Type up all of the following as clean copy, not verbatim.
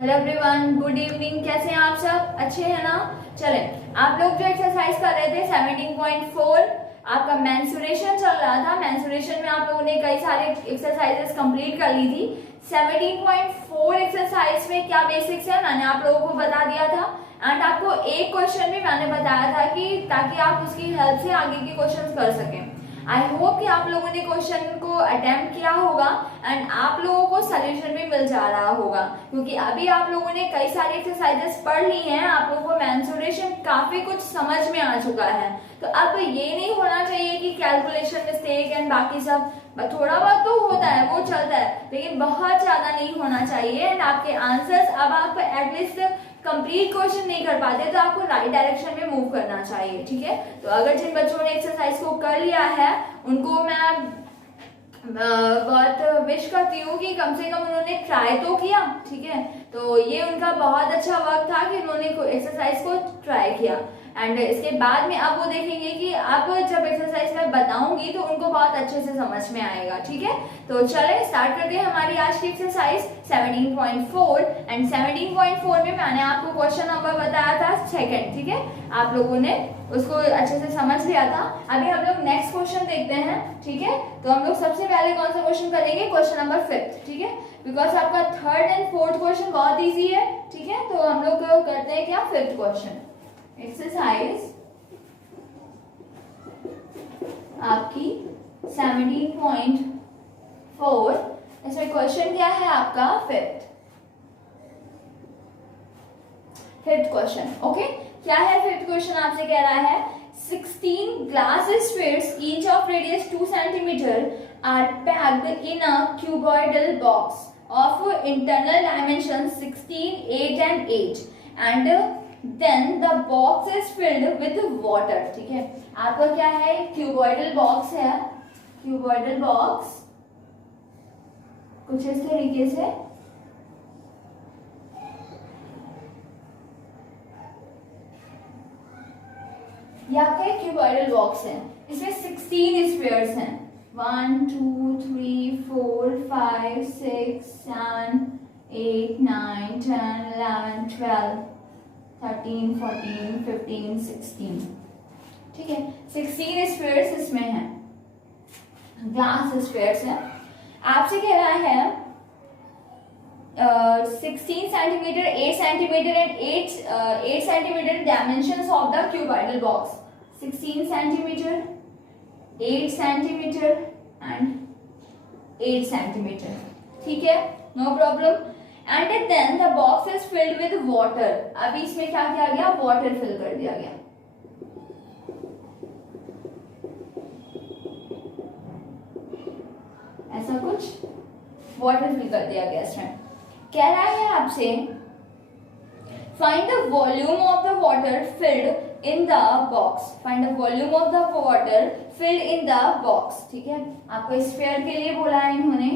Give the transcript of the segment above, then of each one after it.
Hello everyone, good evening. कैसे हैं आप सब? अच्छे हैं ना? चलें, आप लोग जो एक्सरसाइज कर रहे थे 17.4 आपका मेंसुरेशन चल रहा था। मेंसुरेशन में आप लोगों ने कई सारे एक्सरसाइजेस कंप्लीट कर ली थी। 17.4 एक्सरसाइज में क्या बेसिक्स है मैंने आप लोगों को बता दिया था एंड आपको एक क्वेश्चन भी मैंने बताया था कि ताकि आप उसकी हेल्प से आगे के क्वेश्चंस कर सकें। आई होप कि आप लोगों ने क्वेश्चन को अटेम्प्ट किया होगा एंड आप लोगों को सोल्यूशन भी मिल जा रहा होगा, क्योंकि अभी आप लोगों ने कई सारी एक्सरसाइजेस पढ़ ली हैं। आप लोगों को मेंसुरेशन काफी कुछ समझ में आ चुका है। तो अब ये नहीं होना चाहिए कि कैलकुलेशन मिस्टेक एंड बाकी सब थोड़ा बहुत तो होता है, वो चलता है, लेकिन बहुत ज्यादा नहीं होना चाहिए। एंड आपके आंसर्स अब आप एटलीस्ट कंप्लीट क्वेश्चन नहीं कर पाते तो आपको राइट डायरेक्शन में मूव करना चाहिए। ठीक है, तो अगर जिन बच्चों ने एक्सरसाइज को कर लिया है उनको मैं बहुत विश करती हूँ कि कम से कम उन्होंने ट्राई तो किया। ठीक है, तो ये उनका बहुत अच्छा वर्क था कि उन्होंने एक्सरसाइज को ट्राई किया एंड इसके बाद में अब वो देखेंगे कि अब जब एक्सरसाइज मैं बताऊंगी तो उनको बहुत अच्छे से समझ में आएगा। ठीक है, तो चले स्टार्ट करते हैं हमारी आज की एक्सरसाइज 17.4 एंड 17.4 में मैंने आपको क्वेश्चन नंबर बताया था सेकंड। ठीक है, आप लोगों ने उसको अच्छे से समझ लिया था। अभी हम लोग नेक्स्ट क्वेश्चन देखते हैं। ठीक है, तो हम लोग सबसे पहले कौन सा क्वेश्चन करेंगे? Question number 5। ठीक है, बिकॉज आपका थर्ड एंड फोर्थ क्वेश्चन बहुत इजी है। ठीक है, तो हम लोग करते हैं क्या, 5th क्वेश्चन। एक्सरसाइज आपकी 17.4, इसमें क्वेश्चन क्या है आपका? 5th question. ओके, क्या है 5th क्वेश्चन? आपसे कह रहा है 16 glass spheres each of radius 2 centimeter are packed in a cuboidal box of internal dimensions 16, 8 and 8 and then the box is filled with water। ठीक है, आपका क्या है? क्यूबॉइडल बॉक्स है। क्यूबॉइडल बॉक्स कुछ इस तरीके से ये आपका एक क्यूबॉइडल बॉक्स है। इसमें 16 स्फीयर्स हैं। 1 2 3 4 5 6 7 8 9 10 11 12 13 14 15 16। ठीक है, 16 स्फीयर्स इसमें है, ग्लास स्फीयर्स है। आपसे कह रहा है 16 centimetre, 8 centimetre and 8 centimetre dimensions of the cuboidal box. 16 centimetre, 8 centimetre and 8 centimetre. ठीक है, no problem. And then the box is filled with water. अभी इसमें क्या किया गया? वाटर फिल कर दिया गया। ऐसा कुछ वाटर फिल कर दिया गया इसमें। कह रहा है आपसे find the volume of the water filled in the box. Find the volume of the water filled in the box. ठीक है, आपको स्फीयर के लिए बोला है इन्होंने।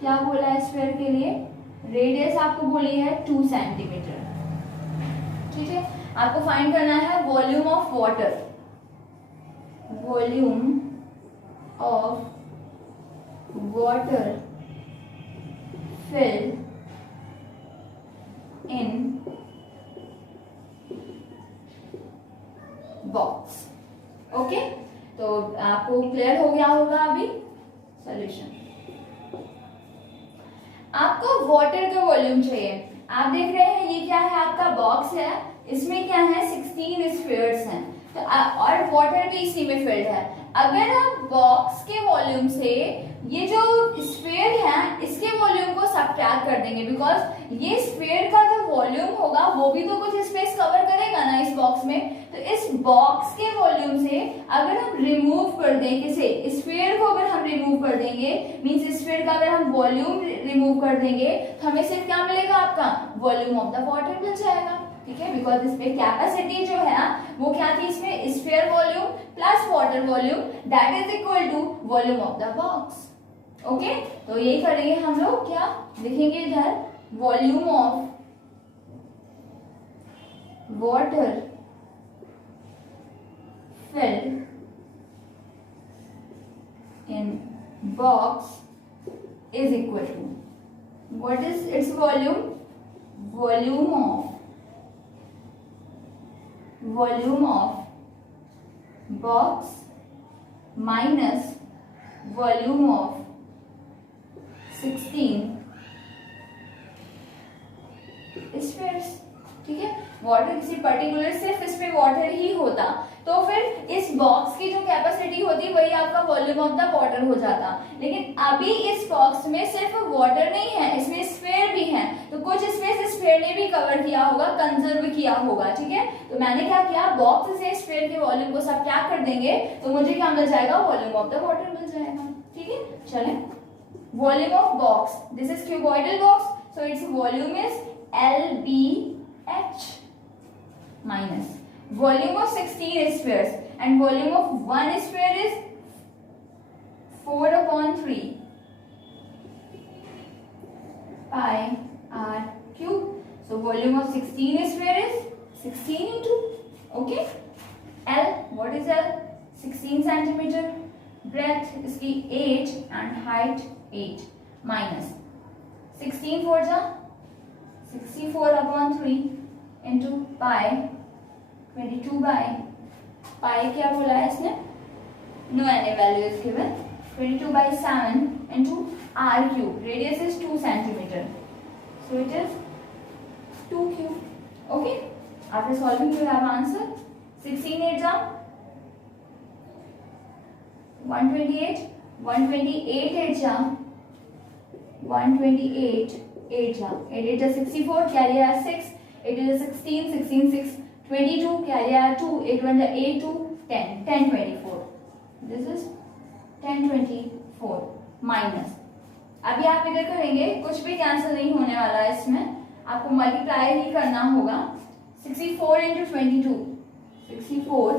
क्या बोला है स्फीयर के लिए? रेडियस आपको बोली है 2 सेंटीमीटर। ठीक है, आपको फाइंड करना है volume of water. Volume of water filled in box। Okay, तो आपको क्लियर हो गया होगा अभी सॉल्यूशन। आपको वाटर का वॉल्यूम चाहिए। आप देख रहे हैं ये क्या है? आपका बॉक्स है, इसमें क्या है? 16 स्फीयर्स हैं तो और वाटर भी इसी में फिल्ड है। अगर आप बॉक्स के वॉल्यूम से ये जो स्फीयर है इसके वॉल्यूम को सब्ट्रैक्ट कर देंगे, बिकॉज ये स्फीयर का जो वॉल्यूम होगा वो भी तो कुछ स्पेस कवर करेगा ना इस बॉक्स में। तो इस बॉक्स के वॉल्यूम से अगर हम रिमूव कर दें किसे? स्फीयर को अगर हम रिमूव कर देंगे, मींस स्फीयर का अगर हम वॉल्यूम रिमूव कर देंगे तो हमें सिर्फ क्या मिलेगा? आपका वॉल्यूम ऑफ द वाटर मिल जाएगा। ठीक है, बिकॉज इसमें कैपेसिटी जो है वो क्या थी? इसमें sphere volume plus water volume that is equal to volume of the box. Okay, तो यही करेंगे हम लोग। क्या लिखेंगे इधर? Volume of water filled in box is equal to What is its volume? Volume of box minus volume of 16 spheres. ठीक है, वाटर किसी पर्टिकुलर सिर्फ इसमें वाटर ही होता तो फिर इस बॉक्स की जो कैपेसिटी होती वही आपका वॉल्यूम ऑफ द वाटर हो जाता, लेकिन अभी इस बॉक्स में सिर्फ वाटर नहीं है, इसमें स्फीयर भी है, तो कुछ स्पेस स्फीयर ने भी कवर किया होगा, कंजर्व किया होगा। ठीक है, तो मैंने क्या किया, बॉक्स से स्फीयर के वॉल्यूम को सब क्या कर देंगे तो मुझे क्या मिल जाएगा, वॉल्यूम ऑफ द वाटर मिल जाएगा। ठीक है, चलें, volume of box, this is cuboidal box, so it's volume is LBH minus volume of 16 spheres and volume of one sphere is 4/3 pi r cube. So volume of 16 sphere is 16 into, okay, L, what is L? 16 centimeter, breadth इसकी 8 and height 8 minus 16 4 जा 64/3 into pi 22 by pi क्या बोला है इसने, no any value is given, 22/7 into r cube, radius is 2 centimeter, so it is 2 cube. Okay, after solving you have answer 16 8 जा 128, 128 8 जा 128 8 जा 8 8 जा 64, carry a 6, 8 is 16, 16 6 22, carry a 2, 8 1 जा 8 2 10 10 24, this is 10 24 minus, अभी आप इधर करेंगे कुछ भी कैंसिल नहीं होने वाला है इसमें, आपको मल्टीप्लाई ही करना होगा, 64 into 22, 64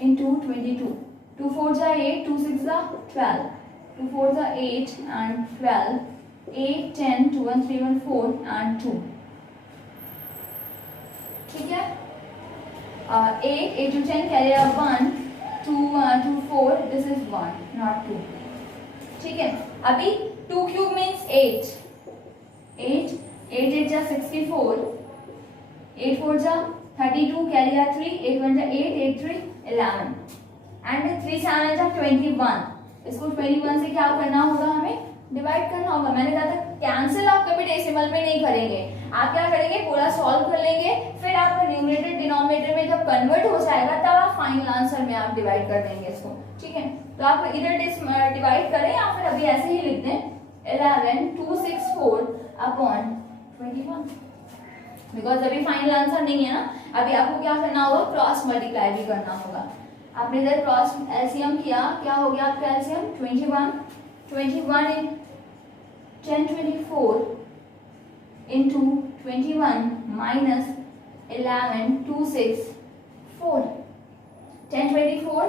into 22, 2 4 जा 8, 2 6 जा 12, 2 4 जा 8 and 12, 8 10 2 1 3 1 4 and 2. ठीक है, 8 to 10 carry a 1 2 2 4, this is 1 not 2. ठीक है, अभी 2 cube means 8 8 8 8 जा 64, 8 4 जा 32, carry a 3, 8 1 जा 8 8 3 11 and 3 7 जा 21, इसको 21 से क्या करना होगा, हमें डिवाइड करना होगा। मैंने कहा था कैंसिल आप कभी डेसिमल में नहीं करेंगे, आप क्या करेंगे, पूरा सॉल्व कर लेंगे, फिर आपका न्यूमरेटर डिनोमिनेटर में जब कन्वर्ट हो जाएगा तब आप फाइनल आंसर में आप डिवाइड कर देंगे इसको। ठीक है, तो आप इधर डिवाइड करें या फिर अभी ऐसे ही लिख दें 11,264/21, बिकॉज अभी फाइनल आंसर नहीं है ना, अभी आपको क्या करना होगा, क्रॉस मल्टीप्लाई भी करना होगा। आपने इधर क्रॉस एलसीएम किया, क्या हो गया आपका LCM 21 in 10 24 into 21 minus 11 2 6 4, 10 24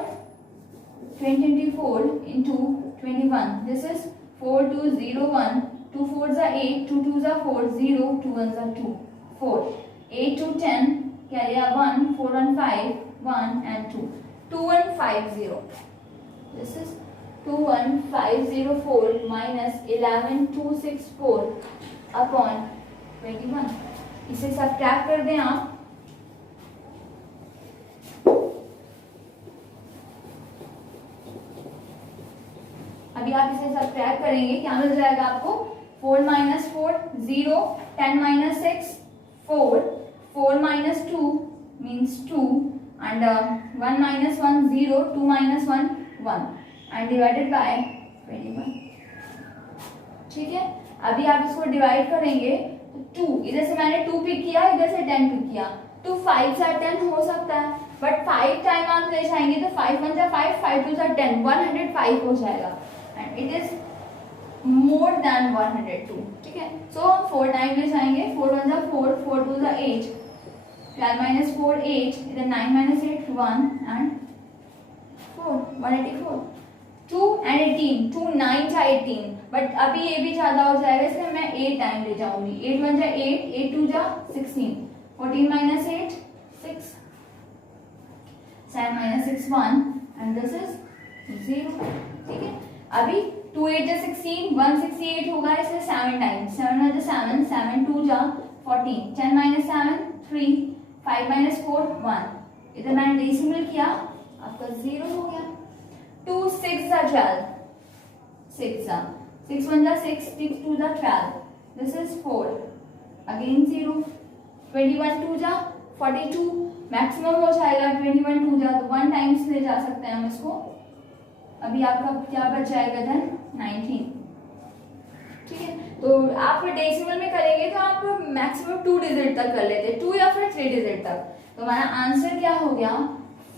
into 21, this is 4 2 0 1, 2 4 जा 8, 2 2 जा 4, 0 2 1 जा 2 4, 8 to 10 carry a 1, 4 1 5 1 and 2, 2150, this is 21504 minus 11,264/21, इसे सब्ट्रैक्ट कर दें आप, अभी आप इसे सब्ट्रैक्ट करेंगे, क्या मिल जाएगा आपको, 4 minus 4 0, 10 minus 6 4, 4 minus 2 means 2 and 1 minus 1 0, 2 minus 1 1 and divided by 21। ठीक है, अभी आप इसको डिवाइड करेंगे तो 2, इधर से मैंने 2 पिक किया, इधर से 10 पिक किया, तो 5 से 10 हो सकता है, बट 5 टाइम आप ले जाएंगे तो 5 1 जा 5, 5 2 जा 10, 105 हो जाएगा and it is more than 102। ठीक है, सो 4 टाइम ले जाएंगे, 4 1 जा 4, 4 2 जा 8, 12 minus 4 8, इधर 9 minus 8 1 and 4 184, 2 and 18, 2 9 जा 18, बट अभी ये भी ज्यादा हो जाएगा इसलिए मैं 8 टाइम ले जाऊंगी, 8 1 जा 8, 8 2 जा 16, 14 minus 8 6, 7 minus 6 1 and this is 0। ठीक है, अभी 2 8 जा 16, 168 होगा, इसलिए 7 टाइम्स, 7 1 जा 7, 7 2 जा 14, 10 माइनस 7 3, 5 माइनस 4 1, इधर मैंने डेसिमल किया, आपका 0 हो गया। 2 6 जा 12, 6 जा 6 1 जा 6, 6 2 जा 12, this is 4, again 0, 21 2 जा 42, मैक्सिमम हो जाएगा 21 2 जा, तो 1 टाइम्स ले जा सकते हैं हम इसको। अभी आपका क्या बच जाएगा देन 19, ठीक है। तो आप डेसिमल में करेंगे तो आप मैक्सिमम 2 डिजिट तक कर लेते, 2 या फिर 3 डिजिट तक। तो हमारा आंसर क्या हो गया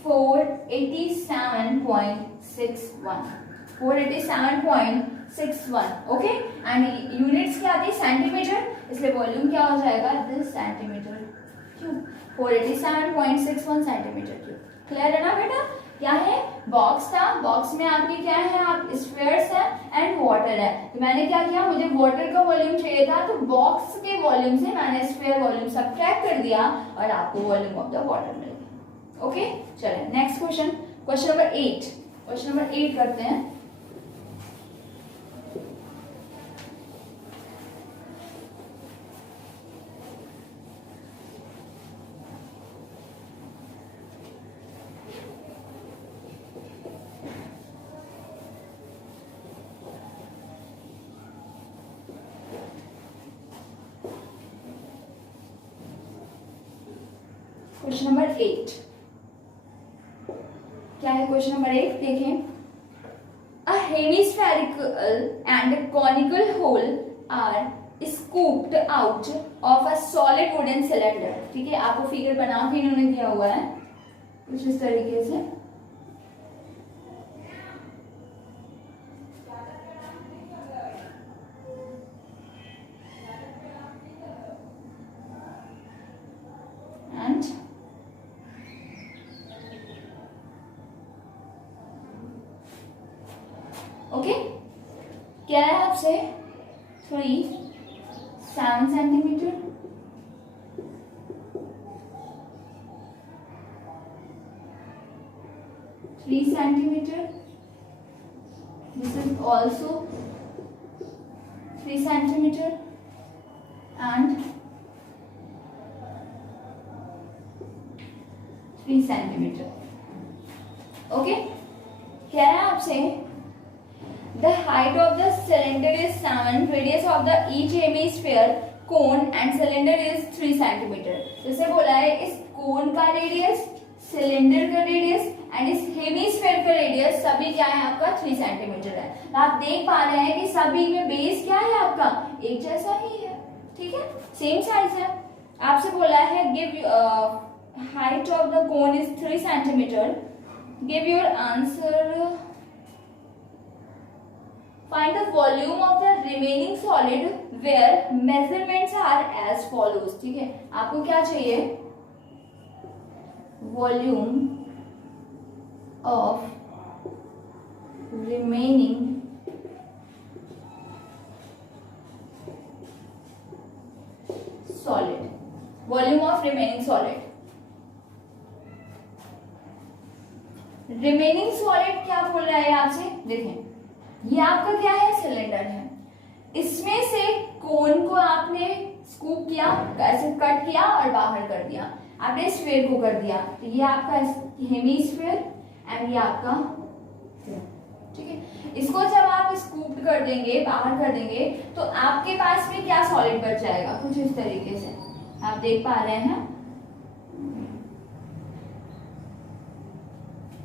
487.61, 487.61, ओके। एंड यूनिट्स क्या आती है सेंटीमीटर, इसलिए वॉल्यूम क्या हो जाएगा this centimetre cube, 487.61 centimetre cube. Clear है ना बेटा। क्या है बॉक्स था, बॉक्स में आपके क्या है, आप स्फीयर्स है एंड वाटर है। तो मैंने क्या किया, मुझे वाटर का वॉल्यूम चाहिए था, तो बॉक्स के वॉल्यूम से मैंने स्फीयर वॉल्यूम सब्ट्रैक्ट कर दिया और आपको वॉल्यूम ऑफ द वाटर मिल गया। ओके चलिए next question, question number 8, question number 8 करते हैं। क्वेश्चन नंबर 8 क्या है, क्वेश्चन नंबर 8 देखें। A hemispherical and conical hole are scooped out of a solid wooden cylinder, ठीक है। आपको फिगर बना के इन्होंने दिया हुआ है कुछ इस तरीके से। ओके क्या है आपसे 3 7 centimetre, 3 centimetre, this is also 3 centimetre and 3 centimetre. Okay क्या है आपसे the height of the cylinder is 7, radius of the each hemisphere cone and cylinder is 3 centimeter। जैसे बोला है इस कोन का रेडियस, सिलेंडर का रेडियस एंड इस हेमिस्फीयर का रेडियस सभी क्या है आपका 3 सेंटीमीटर है। तो आप देख पा रहे हैं कि सभी में बेस क्या है आपका एक जैसा ही है, ठीक है, सेम साइज है। आपसे बोला है give height of the cone is 3 centimetre, give your answer, find the volume of the remaining solid where measurements are as follows, ठीक है। आपको क्या चाहिए volume of remaining solid, volume of remaining solid. Remaining solid क्या बोल रहा है आपसे, देखें ये आपका क्या है सिलेंडर है, इसमें से कोन को आपने स्कूप किया, ऐसे कट किया और बाहर कर दिया, आपने स्फीयर को कर दिया, तो ये आपका हेमिस्फीयर एंड ये आपका, ठीक है। इसको जब आप स्कूप कर देंगे, बाहर कर देंगे, तो आपके पास में क्या सॉलिड बच जाएगा कुछ इस तरीके से, आप देख पा रहे हैं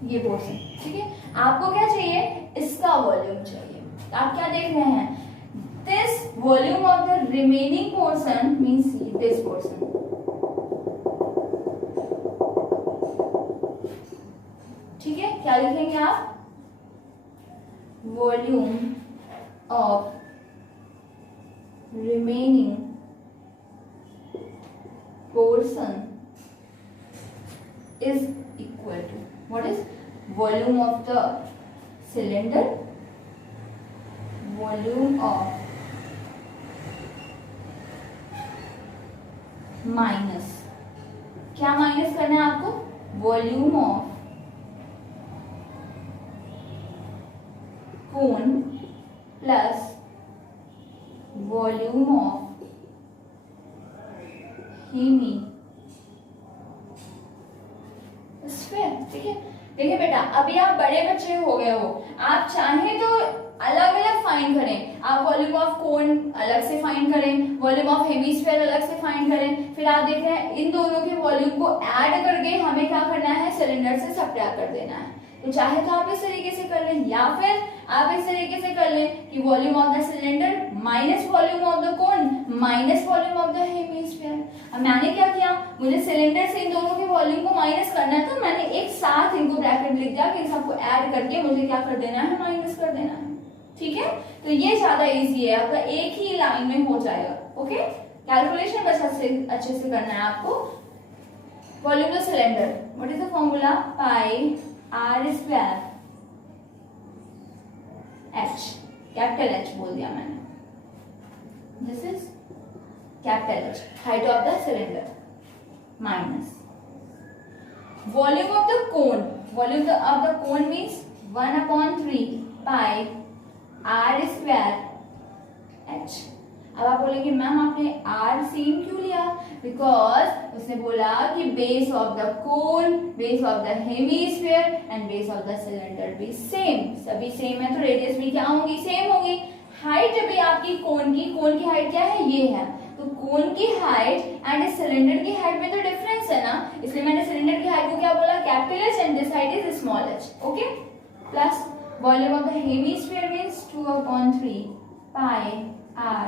ये पोर्शन, ठीक है। आपको क्या चाहिए इसका वॉल्यूम चाहिए, तो आप क्या देख रहे हैं this volume of the remaining portion means this portion, ठीक है। क्या लिखेंगे आप volume of remaining portion is equal to what is volume of the cylinder, volume of minus, क्या माइनस करना है आपको volume of cone plus volume of hemisphere. ठीक है, देखिए बेटा अभी आप बड़े बच्चे हो गए हो, आप चाहें तो अलग अलग फाइंड करें, आप वॉल्यूम ऑफ कोन अलग से फाइंड करें, वॉल्यूम ऑफ हेमिस्फीयर अलग से फाइंड करें, फिर आप देख रहे हैं इन दोनों के वॉल्यूम को ऐड करके हमें क्या करना है, सिलेंडर से सब्ट्रैक्ट कर देना है। तो चाहे तो आप इस तरीके से कर लें या फिर आप इस तरीके से कर लें कि volume of the cylinder minus volume of the cone minus volume of the hemisphere. अब मैंने क्या किया, मुझे सिलेंडर से इन दोनों के वॉल्यूम को माइनस करना है, तो मैंने एक साथ इनको ब्रैकेट लिख दिया कि इन सबको ऐड करके मुझे क्या कर देना है, माइनस कर देना है। ठीक है, तो ये ज्यादा इजी है, आपका एक ही लाइन में हो जाएगा। ओके, कैलकुलेशन बस अच्छे से करना है आपको। Volume of cylinder, what is the formula, pi are square H, capital H बोल दिया मैंने, this is capital H, height of the cylinder, minus volume of the cone, volume of the cone means 1/3 pi are square H. अब आप बोलेंगे ma'am आपने are same क्यों लिया, because उसने बोला कि base of the cone, base of the hemisphere and base of the cylinder भी सेम, सभी सेम है तो रेडियस भी क्या होंगी, सेम होगी। हाइट जब भी आपकी कोन की हाइट क्या है, ये है, तो कोन की हाइट एंड सिलेंडर की हाइट में तो डिफरेंस है ना, इसलिए मैंने सिलेंडर की हाइट को क्या बोला, capital H and this height is small H. Okay, plus volume of the hemisphere means 2/3 pi R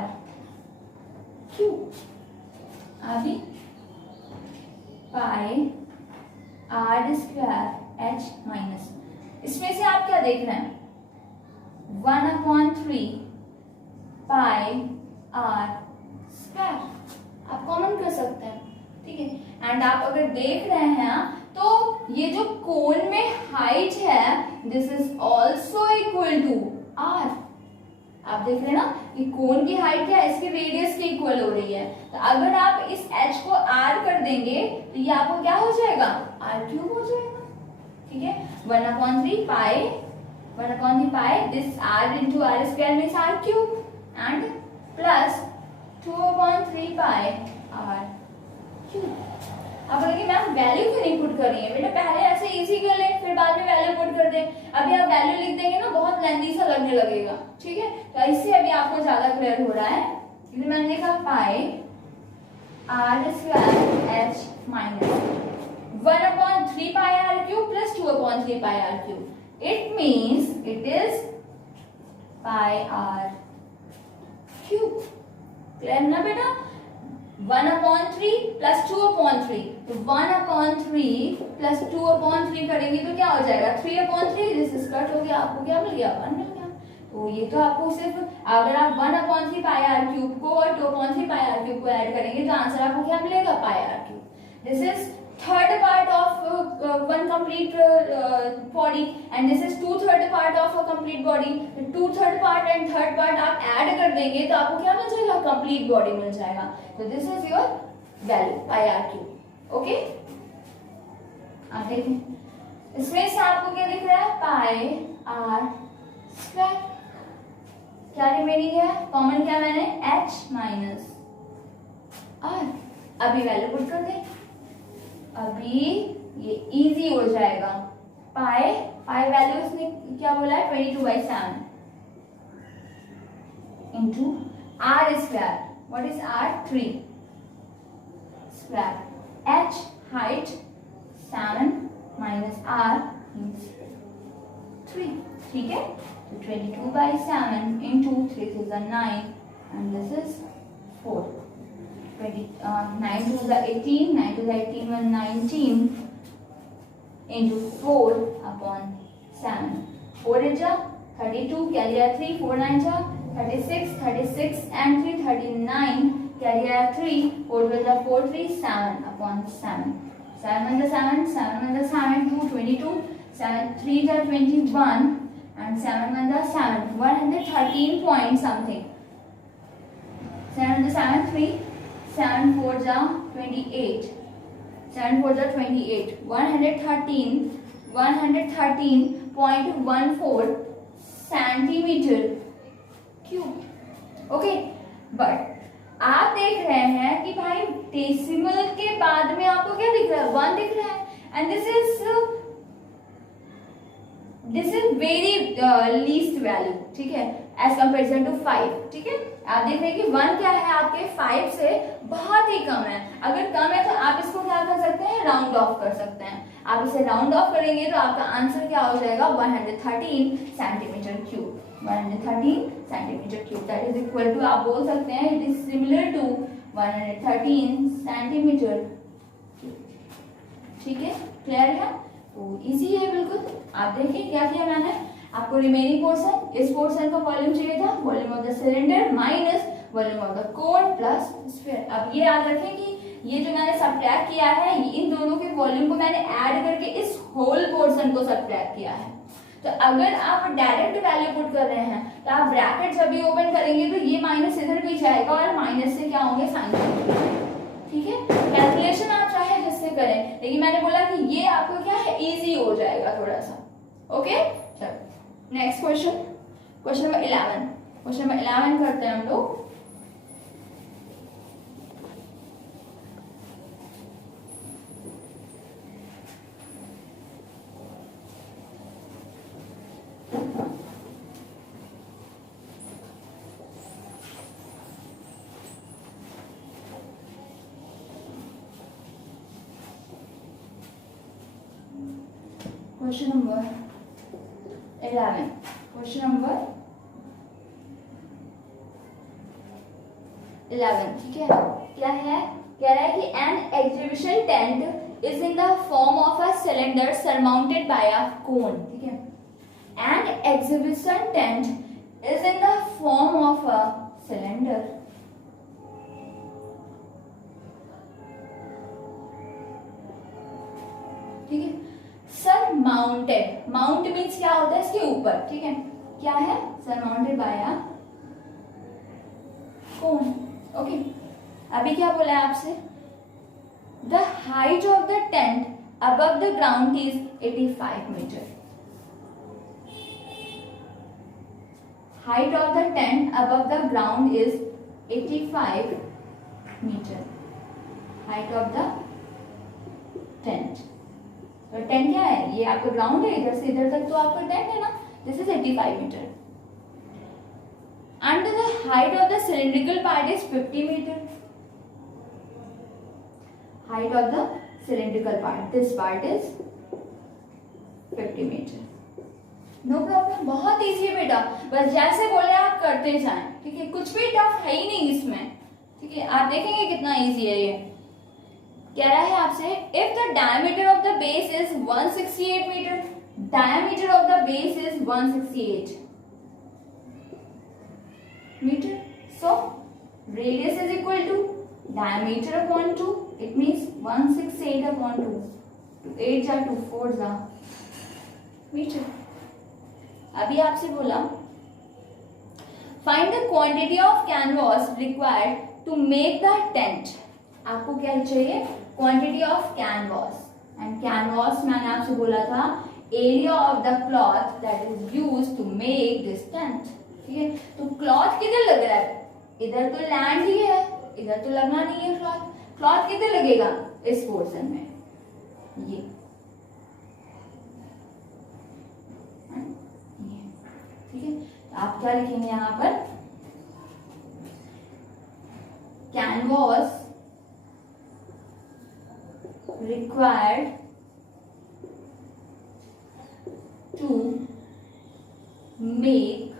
cube, अभी pi are square H minus, इसमें से आप क्या देख रहे हैं, 1/3 पाई आर स्क्वायर, आप कॉमन कर सकते हैं। ठीक है, एंड आप अगर देख रहे हैं तो ये जो कोन में हाइट है this is also equal to R. आप देख रहे हैं ना कि कोन की हाइट क्या है, इसकी रेडियस के इक्वल हो रही है, तो अगर आप इस h को r कर देंगे तो ये आपको क्या हो जाएगा, r³ हो जाएगा। ठीक है, 1/3 pi this r into r square means r³ and plus 2/3 pi r³। आप बोलेंगे मैम वैल्यू क्यों नहीं पुट कर रही है, बेटा पहले ऐसे इजी कर ले फिर बाद में वैल्यू पुट कर दे, अभी आप वैल्यू लिख देंगे ना बहुत लेंथी सा लगने लगेगा। ठीक है, तो इससे अभी आपको ज्यादा क्लियर हो रहा है, इसलिए मैंने लिखा pi are square H minus 1/3 pi r³ plus 2/3 pi r³, it means it is pi r³। Clear ना बेटा, 1/3 प्लस 2/3, तो 1/3 प्लस 2/3 करेंगे तो क्या हो जाएगा, 3/3, दिस कट हो गया, आपको क्या मिल गया, 1 मिल गया। तो ये तो आपको सिर्फ अगर आप 1/3 पाई r³ को और 2/3 पाई r³ को ऐड करेंगे तो आंसर आपको क्या मिलेगा, पाई r³। This is third part of one complete body and this is 2/3 part of a complete body, तो 2/3 part and third part आप ऐड कर देंगे तो आपको क्या मिल जाएगा, complete body मिल जाएगा। तो this is your value pi r³। Okay, आगे इसमें से आपको क्या दिख रहा है, पाई आर स्क्वायर, क्या रिमेनिंग है, कॉमन क्या मैंने, h माइनस आर। अभी वैल्यू पुट कर दे, अभी ये इजी हो जाएगा। पाई वैल्यू उसने क्या बोला है, 22/7 into R square, what is r, 3 square, h height 7 minus r means 3। ठीक है, तो 22/7 into 3 is 9 and this is 4, 9 to the 18, 9 to the 18 1 19 into 4/7, 4 is 32, carry 3, 4 9 36, 36 and 3 39, carry 3, 4 12 4 3 7/7, 7 1 7, 7 1 7 2 22, 7 3 21 and 7 1 7, 113 point something, 7 7 3, 7 4 28, 7 4 28, 113.14 centimeter okay, but आप देख रहे हैं कि भाई decimal के बाद में आपको क्या दिख रहा है, 1 दिख रहा है, and this is very least value, ठीक है, एज कंपेरिजन टू 5, ठीक है। आप देख रहे हैं कि 1 क्या है आपके 5 से बहुत ही कम है। अगर कम है तो आप इसको क्या कर सकते हैं, राउंड ऑफ कर सकते हैं। आप इसे राउंड ऑफ करेंगे तो आपका आंसर क्या हो जाएगा, 113 centimetre cube, 113 centimetre cube, that is equal to, आप बोल सकते हैं it is similar to 113 centimetre cube, ठीक है, क्लियर है। तो इजी है बिल्कुल। आप देखिए क्या किया मैंने, आपको रिमेनिंग पोर्शन, इस पोर्शन का वॉल्यूम चाहिए था, volume of the cylinder minus volume of the cone plus sphere. अब ये याद रखें कि ये जो मैंने सब्ट्रैक्ट किया है, इन दोनों के वॉल्यूम को मैंने ऐड करके इस होल पोर्शन को सब्ट्रैक्ट किया है। तो अगर आप डायरेक्ट वैल्यू पुट कर रहे हैं तो आप ब्रैकेट जब भी ओपन करेंगे तो ये माइनस इधर भी जाएगा और माइनस से क्या होंगे, साइन, ठीक है। कैलकुलेशन आप चाहे जिससे करें, लेकिन मैंने बोला कि ये आपको क्या है, इजी हो जाएगा थोड़ा सा। ओके, चलो next question, question number 11, question number 11 करते हैं हम लोग। क्वेश्चन नंबर 11, क्वेश्चन नंबर 11, ठीक है। क्या है, कह रहा है कि an exhibition tent is in the form of a cylinder surmounted by a cone, ठीक है। An exhibition tent is in the form of a cylinder, ठीक है, सरमाउंटेड, माउंट मीन्स क्या होता है, इसके ऊपर, ठीक है, क्या है, surmounted by a cone, okay. अभी क्या बोला है आपसे, the height of the tent above the ground is 85 metre, height of the tent above the ground is 85 metre, height of the tent. तो टेंट क्या है, ये आपका ग्राउंड है, इधर से इधर तक तो आपका टेंट है ना, this is 85 metre. And the height of the cylindrical part is 50 metre, height of the cylindrical part, this part is 50 metre. No problem, बहुत इजी है बेटा, बस जैसे बोले आप करते जाएं, ठीक है, कुछ भी टफ है ही नहीं इसमें, ठीक है। आप देखेंगे कितना इजी है ये। कह रहा है आपसे, if the diameter of the base is 168 metre, diameter of the base is 168 metre, so radius is equal to diameter upon 2, it means 168 upon 2, 8 जा 2 4 जा मीटर। अभी आपसे बोला find the quantity of canvas required to make the tent. आपको क्या चाहिए, quantity of canvas, and canvas मैंने आपसे बोला था area of the cloth that is used to make this tent, ठीक है। तो क्लॉथ किधर लग रहा है, इधर तो लैंड ही है, इधर तो लगना नहीं है क्लॉथ, क्लॉथ किधर लगेगा, इस पोर्शन में, ये ठीक है। तो आप क्या लिखेंगे यहां पर, canvas required to make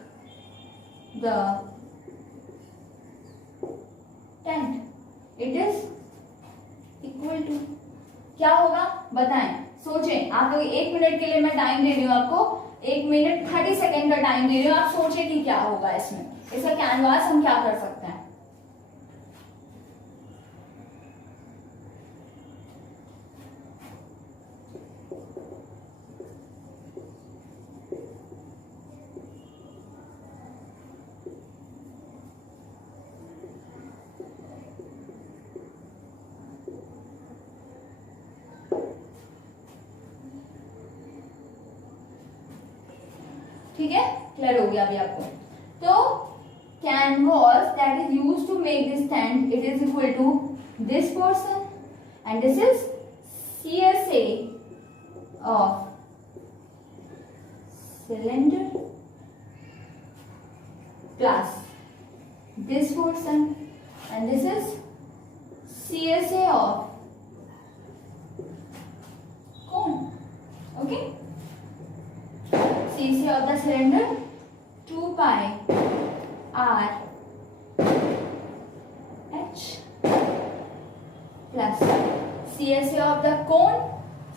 the tent, it is equal to, क्या होगा बताएं, सोचें। आप लोग 1 मिनट के लिए मैं टाइम दे रही हूँ आपको, 1 मिनट 30 सेकेंड का टाइम दे रही हूँ, आप सोचें कि क्या होगा इसमें, इसका कैनवास हम क्या कर सकते हैं। ठीक है, क्लियर हो गया अभी आपको। तो canvas that is used to make this tent, it is equal to this portion, and this is CSA of cylinder plus this portion, and this is CSA of cone. Okay, CSA of the cylinder 2 pi r h plus CSA of the cone.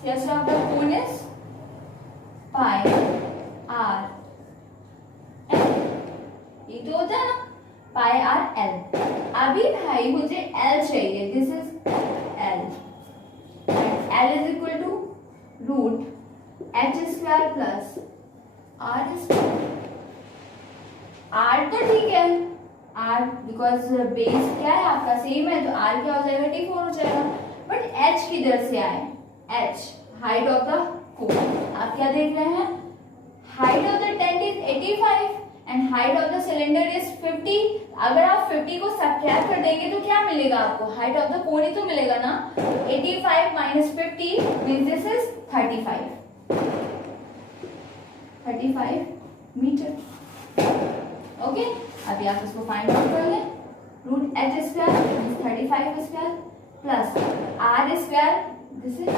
CSA of the cone is pi r l. ये तो होता है ना, पाई R L. अभी भाई मुझे L चाहिए, this is L, L is equal to root H square plus R square. R तो ठीक है, आर बिकॉज बेस क्या है आपका सेम है, तो आर क्या हो जाएगा, T4 हो जाएगा. बट एच किधर से आए, एच हाइट ऑफ द कोन. आप क्या देख रहे हैं, height of the tent is 85 and height of the cylinder is 50. अगर आप 50 को सब्ट्रैक्ट कर देंगे तो क्या मिलेगा आपको, हाइट ऑफ द कोन ही तो मिलेगा ना. 85 minus 50 means this is 35 metre. Okay, अभी आप इसको फाइंड आउट कर लें. Root H square means 35 square plus R square, this is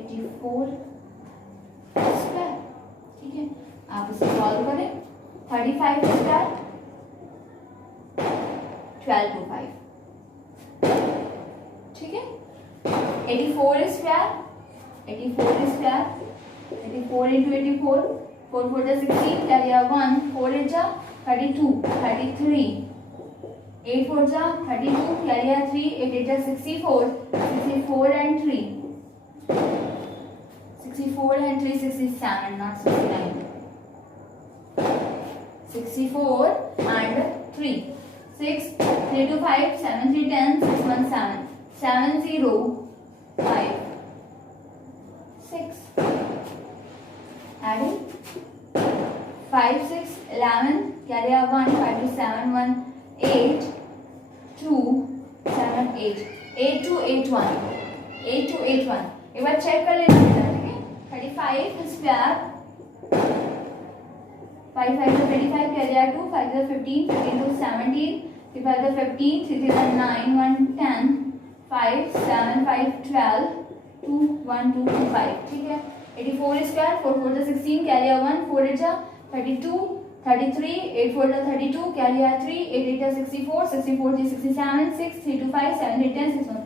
84 square. ठीक है, आप इसे सॉल्व करें. 35 स्क्वायर 12 to 5. ठीक है, 84 स्क्वायर 84 into 84, 4 4 जा 16, क्या दिया 1, 4 8 जा 32, 33, 8 4 जा 32, क्या दिया 3, 8 8 जा 64, 64 and 3, 64 and 3, 67 not 69. 64 and 3, 6, 3 to 5, 7 3 10, 6 1 7, 7 0 5 6. Adding 5 6 11, carry a 1, 5 to 7 1, 8 2 7 8, 8 2 8 1, 8 2 8 1. एक बार चेक कर लेना बेटा. ठीक है, 35 square 5 5 to 25, carry a 2, 5 to 15, 15 to 17, 3 5 to 15, 3 3 to 9, 1 10, 5 7 5 12, 2 1 2 2 5. ठीक है, 84 स्क्वायर 4 4 to 16, carry a 1, 4 8 जा 32, 33, 8 4 to 32, carry a 3, 8 8 जा 64, 64 to 67, 6 3 to 5, 7 8 10, 6 1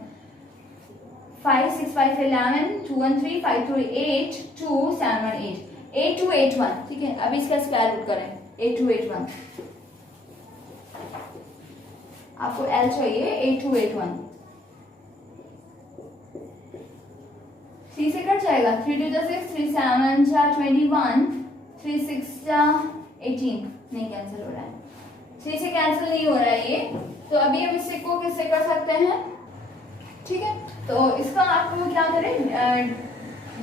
5 6 5 11, 2 1 3, 5 2 8, 2 7 1 8, 8 2 8 1. ठीक है, अभी इसका स्क्वायर रूट करें. 8 2 8 1, आपको एल चाहिए 8 2 8 1. 3 से कट जाएगा, 3 2 जा 6, 3 7 जा 21, 3 6 जा 18. नहीं कैंसिल हो रहा है, 3 से कैंसिल नहीं हो रहा है ये. तो अभी हम इसे को किससे कर सकते हैं. ठीक है, तो इसका आपको क्या करें,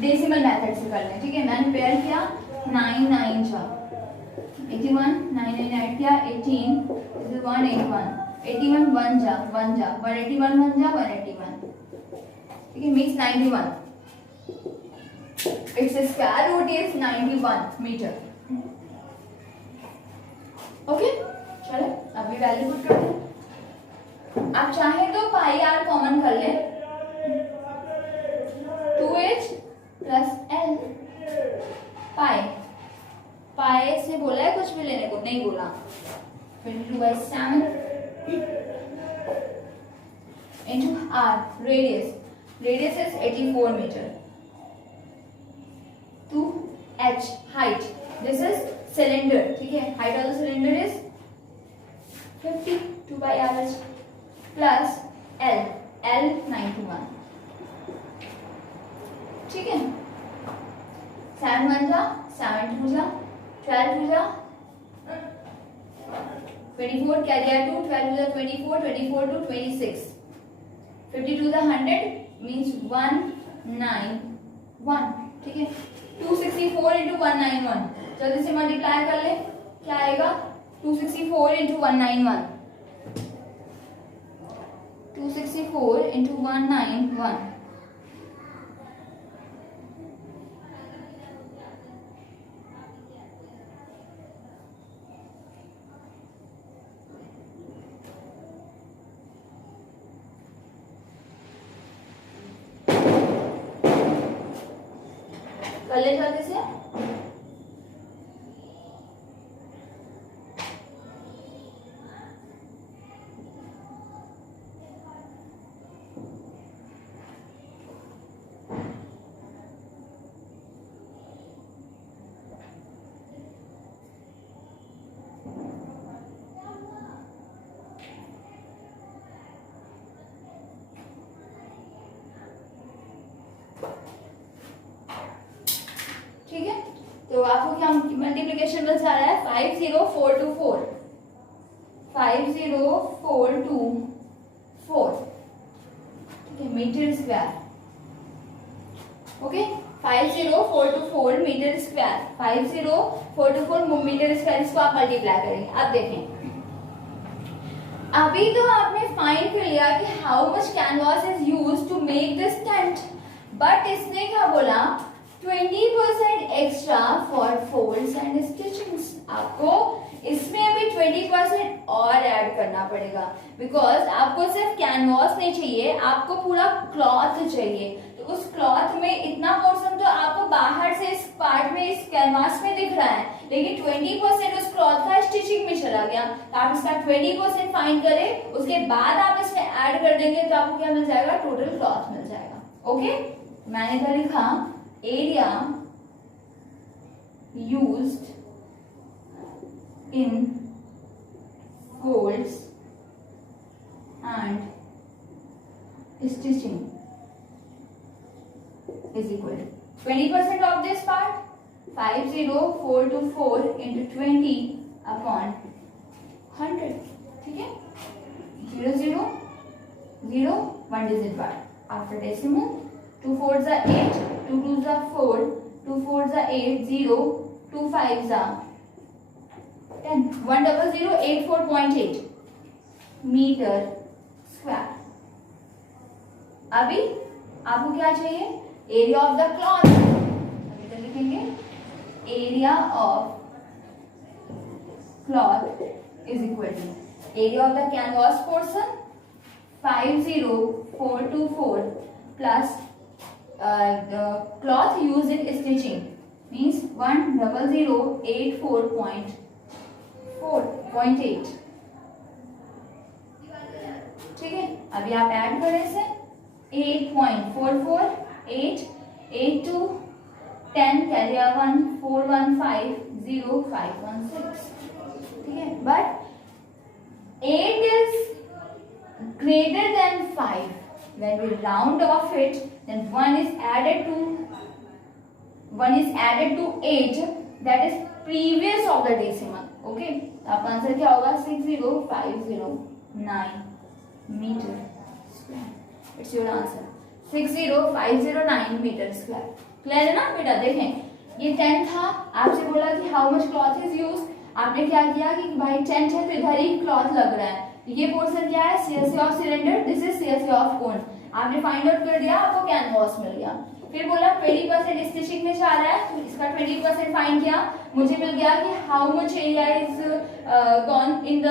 डेसिमल मेथड से कर लें. ठीक है, मैंने पेयर किया 9 9 जा 81, 9 9 ऐड किया 18, दिस इज 181, 81 1 जा 181 1 जा 181. ठीक है, means 91. Its square root is 91 metre. Okay, चलो अभी वैल्यू पुट करते हैं. आप चाहे तो पाई आर कॉमन कर ले, 2h प्लस एल. पाई से बोला है कुछ भी लेने को, नहीं बोला. 22/7 into r, radius is 84 meter. 2h height, this is cylinder. ठीक है, height of the cylinder is 50, 2 by rh plus l 91. ठीक है, 7 1 जा 7 2 जा 12 2 जा 24, carry a 2, 12 to the 24, 24 to 26, 52 the 100 means 191. ठीक है, 264 into 191, जल्दी से मल्टीप्लाई कर ले, क्या आएगा 264 into 191, 264 into 191, कर ले जल्दी से। ठीक है, तो आपको क्या मल्टीप्लीकेशन बचा रहा है 50424, 50424, ठीक है, metre square. Okay, 50424 metre square, 50424 metre square, इसको आप मल्टीप्लाई करेंगे। अब देखें, अभी तो आपने फाइंड कर लिया कि how much canvas is used to make this tent, but इसने क्या बोला 20% extra for folds and stitchings. आपको इसमें अभी 20% और ऐड करना पड़ेगा, बिकॉज आपको सिर्फ कैनवास नहीं चाहिए, आपको पूरा क्लॉथ चाहिए। तो उस क्लॉथ में इतना पोर्शन तो आपको बाहर से इस पार्ट में, इस कैनवास में दिख रहा है, लेकिन 20% उस क्लॉथ का स्टिचिंग में चला गया। तो आप इसका 20% फाइंड करें, उसके बाद आप इसमें ऐड कर देंगे तो आपको क्या मिल जाएगा, टोटल क्लॉथ मिल जाएगा। ओके, मैंने इधर लिखा area used in folds and stitching is equal to 20% of this part, 50424 into 20 upon 100, ठीक है, 0 0 0 1 digit part after decimal, 2 4s are 8, 2 2s are 4, 2 4s are 8, 0, 2 5s are 10, 10084.8 metre square. अभी आपको क्या चाहिए, एरिया ऑफ द क्लॉथ। अभी तो लिखेंगे area of cloth is equal to area of the canvas portion 50424 plus the cloth used in stitching means 10084.8, ठीक है। अभी आप ऐड करें इसे 8.44, 8, 8 2, 10 carry 1, 4 1 5, 0 5 1 6, ठीक है। But 8 is greater than 5. When we round off it, then 1 is added to 8, that is previous of the decimal. Okay, आपका answer क्या होगा 60509 metre square. It's your answer 60509 metre square. Clear है ना बेटा? देखें, ये टेंट था, आपसे बोला कि how much cloth is use, आपने क्या किया कि भाई टेंट है तो इधर ही क्लॉथ लग रहा है, ये पोर्शन क्या है, CSA of cylinder, this is CSA of cone. आपने फाइंड आउट कर दिया, आपको कैनवास मिल गया। फिर बोला 20% स्टिचिंग में जा रहा है, तो इसका 20% फाइंड किया, मुझे मिल गया कि how much area is gone in the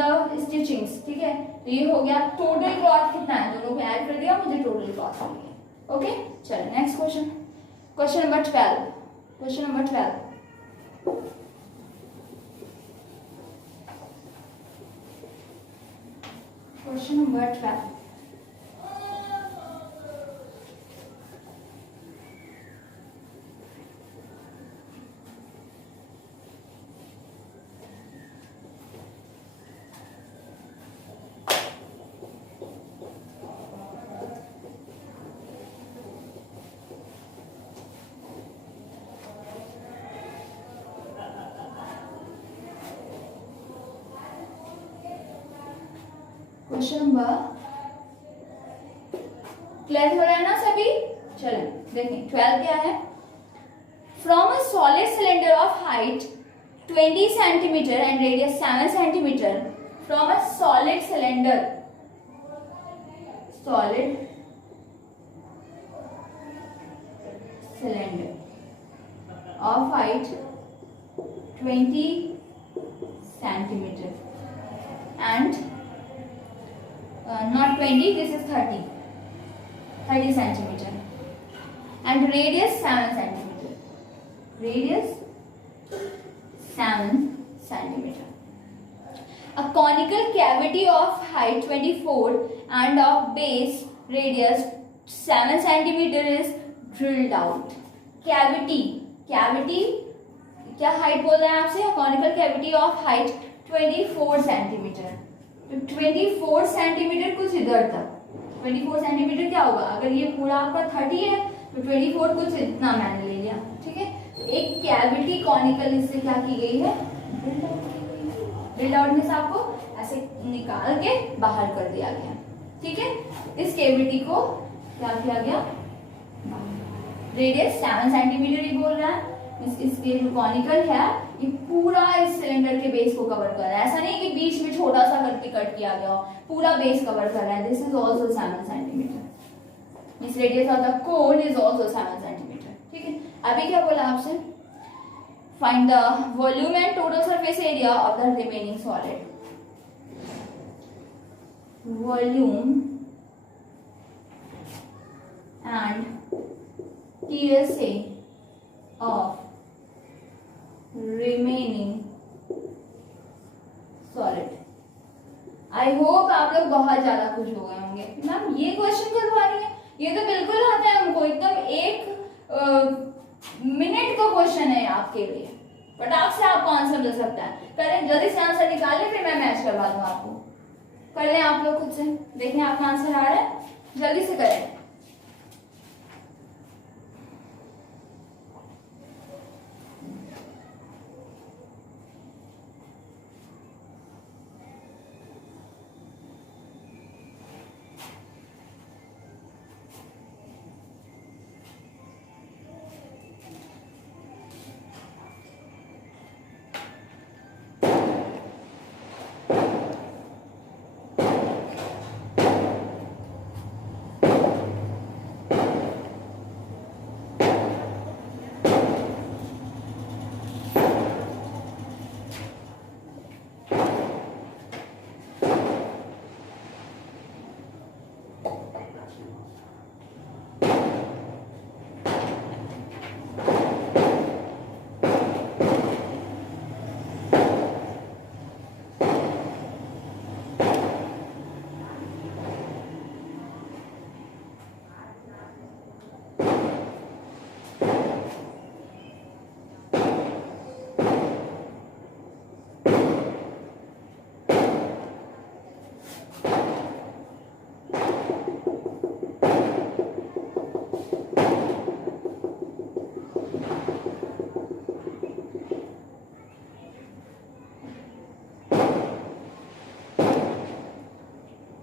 stitchings, ठीक है। तो ये हो गया टोटल क्लॉथ कितना है, दोनों को ऐड कर दिया, मुझे टोटल क्लॉथ मिल गया। ओके, चलो next question, question number 12, question number 12। Question number 12. Question number clear हो रहा है ना सभी? चलें देखें 12 क्या है। From a solid cylinder of height 20 centimeter and radius 7 centimeter from a solid cylinder of height 20 centimeter and not 20, this is 30 centimeter and radius 7 centimeter. Radius 7 centimeter. A conical cavity of height 24 and of base radius 7 centimeter is drilled out. Cavity क्या height बोल रहे हैं आपसे? Conical cavity of height 24 centimetre. तो 24 centimetre कुछ इधर तक. 24 centimetre क्या होगा? अगर ये पूरा आपका 30 है तो 24 कुछ इतना मैंने ले लिया. ठीक है. एक कैविटी कॉनिकल इससे क्या की गई है? ड्रिल आउट में से आपको ऐसे निकाल के बाहर कर दिया गया. ठीक है. इस कैविटी को क्या किया गया? रेडियस 7 सेंटीमीटर ही बोल रहा है. इसके जो कॉनिकल है ये पूरा इस सिलेंडर के बेस को कवर कर रहा है. ऐसा नहीं कि बीच में छोटा सा करके कट किया गया हो, पूरा बेस कवर कर रहा है. This is also 7 centimetre. This radius of the cone is also 7 centimetre. ठीक है. अभी क्या बोला आपसे? Find the volume and total surface area of the remaining solid. Volume and TSA of remaining solid. I hope आप लोग बहुत ज्यादा खुश हो गए होंगे. मैम ये क्वेश्चन करवा रही है, ये तो बिल्कुल आता है हमको. एकदम 1 मिनट का क्वेश्चन है आपके लिए. फटाक से आपको आंसर मिल सकता है. करें जल्दी से आंसर निकालें, फिर मैं मैच करवा दूं आपको. कर लें आप लोग खुद से. देखें आपका आंसर आ रहा है, जल्दी से करें.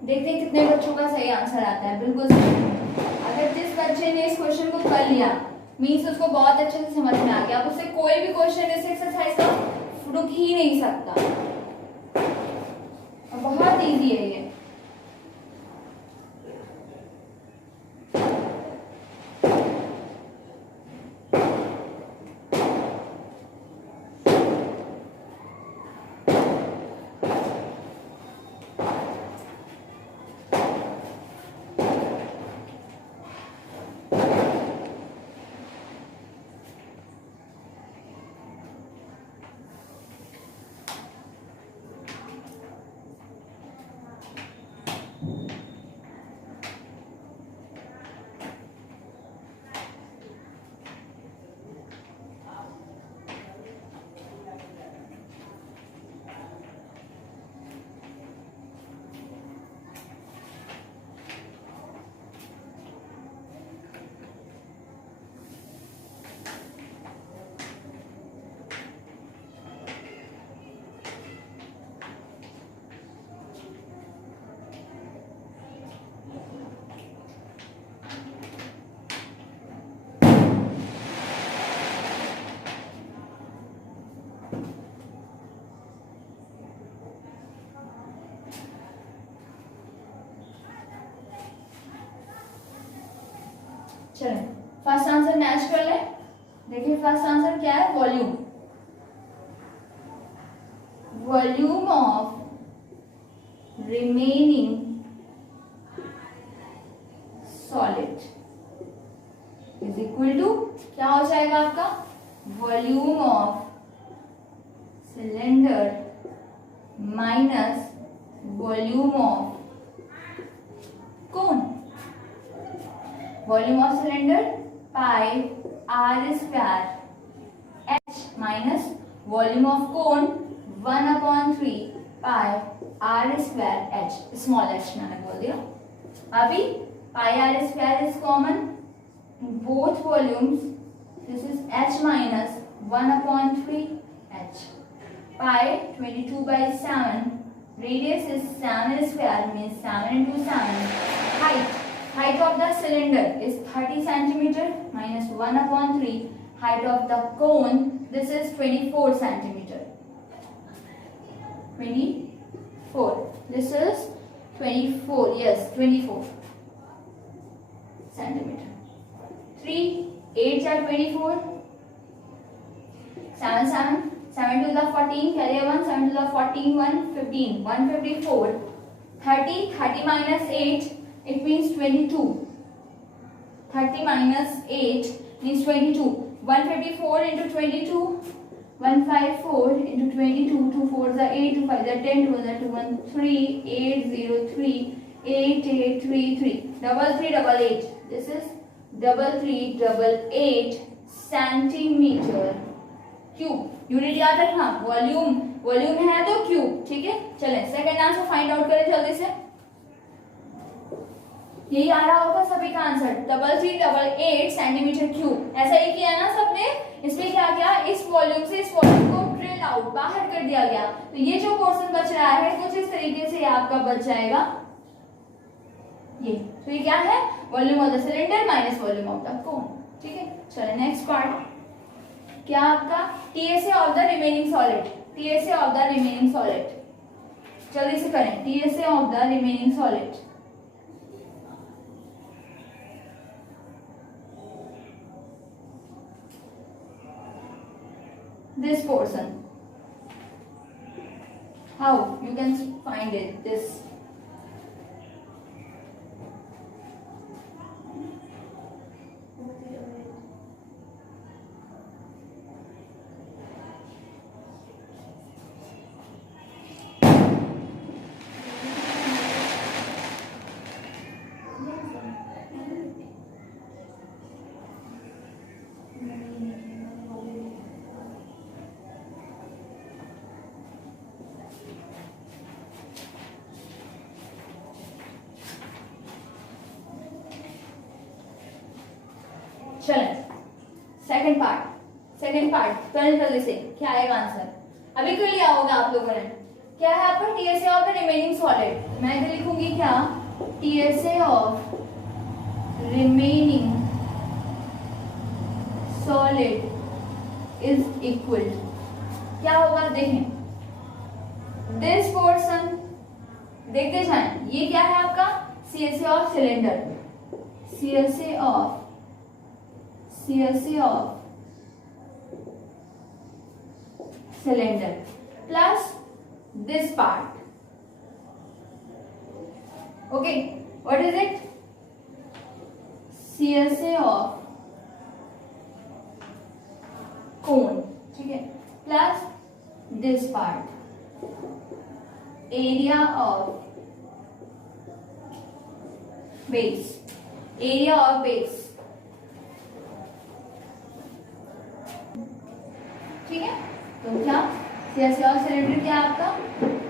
देखते हैं कितने बच्चों का सही आंसर आता है. बिल्कुल सही. अगर जिस बच्चे ने इस क्वेश्चन को कर लिया मीन्स उसको बहुत अच्छे से समझ में आ गया. अब उससे कोई भी क्वेश्चन इस एक्सरसाइज का रुक ही नहीं सकता. बहुत इजी है ये. चलें फर्स्ट आंसर मैच कर ले। देखिए फर्स्ट आंसर क्या है, volume, volume of remaining solid is equal to, क्या हो जाएगा आपका, volume of cylinder minus volume of cone. Volume of cylinder pi are square H minus volume of cone 1/3 pi are square h, small h मैंने बोल दिया। अभी pi are square is common both volumes, this is h minus 1/3 h, pi 22/7, radius is 7 square means 7 into 7, height of the cylinder is 30 centimeter minus 1/3 height of the cone, this is 24 centimeter, 24, this is 24, yes 24 centimeter. 3 8 are 24, 7 to the 14, carry 1, 7 to the 14, 1 15, 154, 30 minus 8, it means 22, 30 minus 8 means 22, 154 into 22, 154 into 22, 2 4s are 8, 2 5s are 10, 2 1 2 1 3 803 8833, 3388, this is 3388 centimetre cube. Unit याद रखना, volume, volume है तो cube, ठीक है। चलें second answer find out करें जल्दी से। यही आ रहा होगा सभी का आंसर, 3388 सेंटीमीटर क्यूब। ऐसा ही किया ना सबने। इसमें क्या किया, इस वॉल्यूम से इस वॉल्यूम को ड्रिल आउट, बाहर कर दिया गया। तो ये जो पोर्शन बच रहा है कुछ इस तरीके से आपका बच जाएगा ये। तो ये क्या है, volume of the cylinder minus volume of the कोन, ठीक है। चलिए नेक्स्ट पार्ट क्या आपका, TSA of the remaining solid, TSA of the remaining solid जल्दी से करें, TSA of the remaining solid. This portion, how you can find it, this चलें second part करें जल्दी से, क्या आएगा आंसर। अभी क्यों लिया होगा आप लोगों ने, क्या है आपका TSA of the remaining solid. मैं इधर लिखूंगी क्या, TSA of remaining solid is equal, क्या होगा देखें, दिस पोर्शन देखते जाएं, ये क्या है आपका CSA of cylinder, CSA of cylinder plus this part, okay, what is it, CSA of cone, ठीक है, plus this part, area of base, area of base, ठीक है। तो क्या सीएसए ऑफ सिलेंडर क्या आपका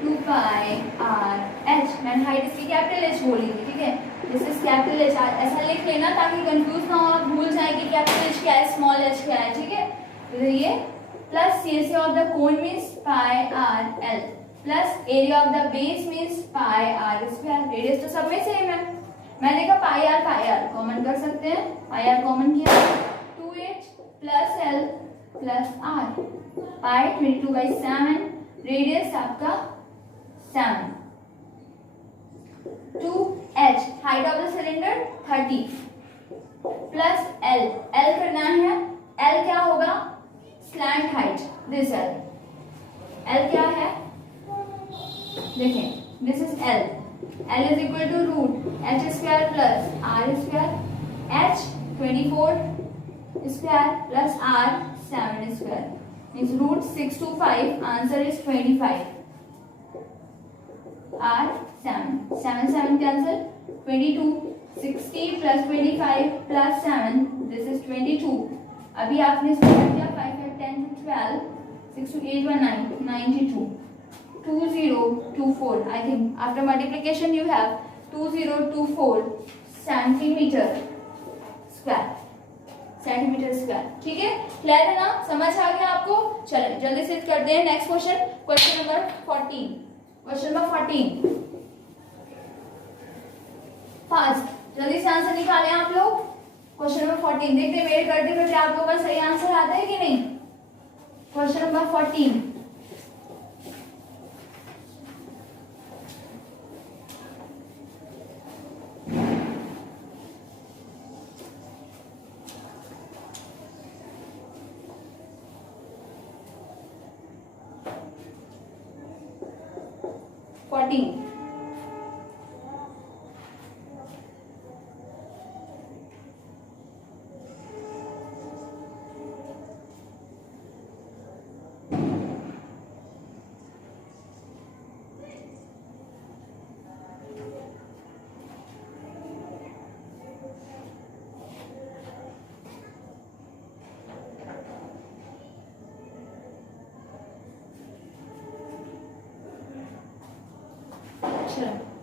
2 पाई आर एच, मैंने हाइट इसकी कैपिटल एच बोली थी, ठीक है। दिस इज कैपिटल एच, ऐसा लिख लेना ताकि कंफ्यूज ना हो, आप भूल जाए कि कैपिटल एच क्या है स्मॉल एच क्या है, ठीक है। तो ये plus CSA of the cone means pi R L plus area of the base means pi are square, radius तो सब में सेम है। मैंने कहा पाई आर कॉमन कर सकते हैं, पाई आर कॉमन किया 2h plus L plus R, pi 22/7, radius आपका 7, 2h, height of the cylinder 30, plus L, L करना है, एल क्या होगा, slant height, this L, L क्या है देखें, this is L, L is equal to root H square plus R square, H 24 square plus R 7 square, means root 6 to 5, answer is 25, R 7, 7 7 cancel, 22, 60 plus 25 plus 7, this is 22, अभी आपने square किया, 5 5 10 12, 6 to 8 1 9, 92, 2024, I think after multiplication you have 2024 centimetre square, centimetre square, ठीक है, clear है ना, समझ आ गया आपको। चलिए जल्दी से करते हैं next question, question number 14, question number 14 fast, जल्दी से आंसर निकालें आप लोग। क्वेश्चन नंबर 14 देखते मेरे करते करते आप लोगों का सही आंसर आता है कि नहीं। क्वेश्चन नंबर 14,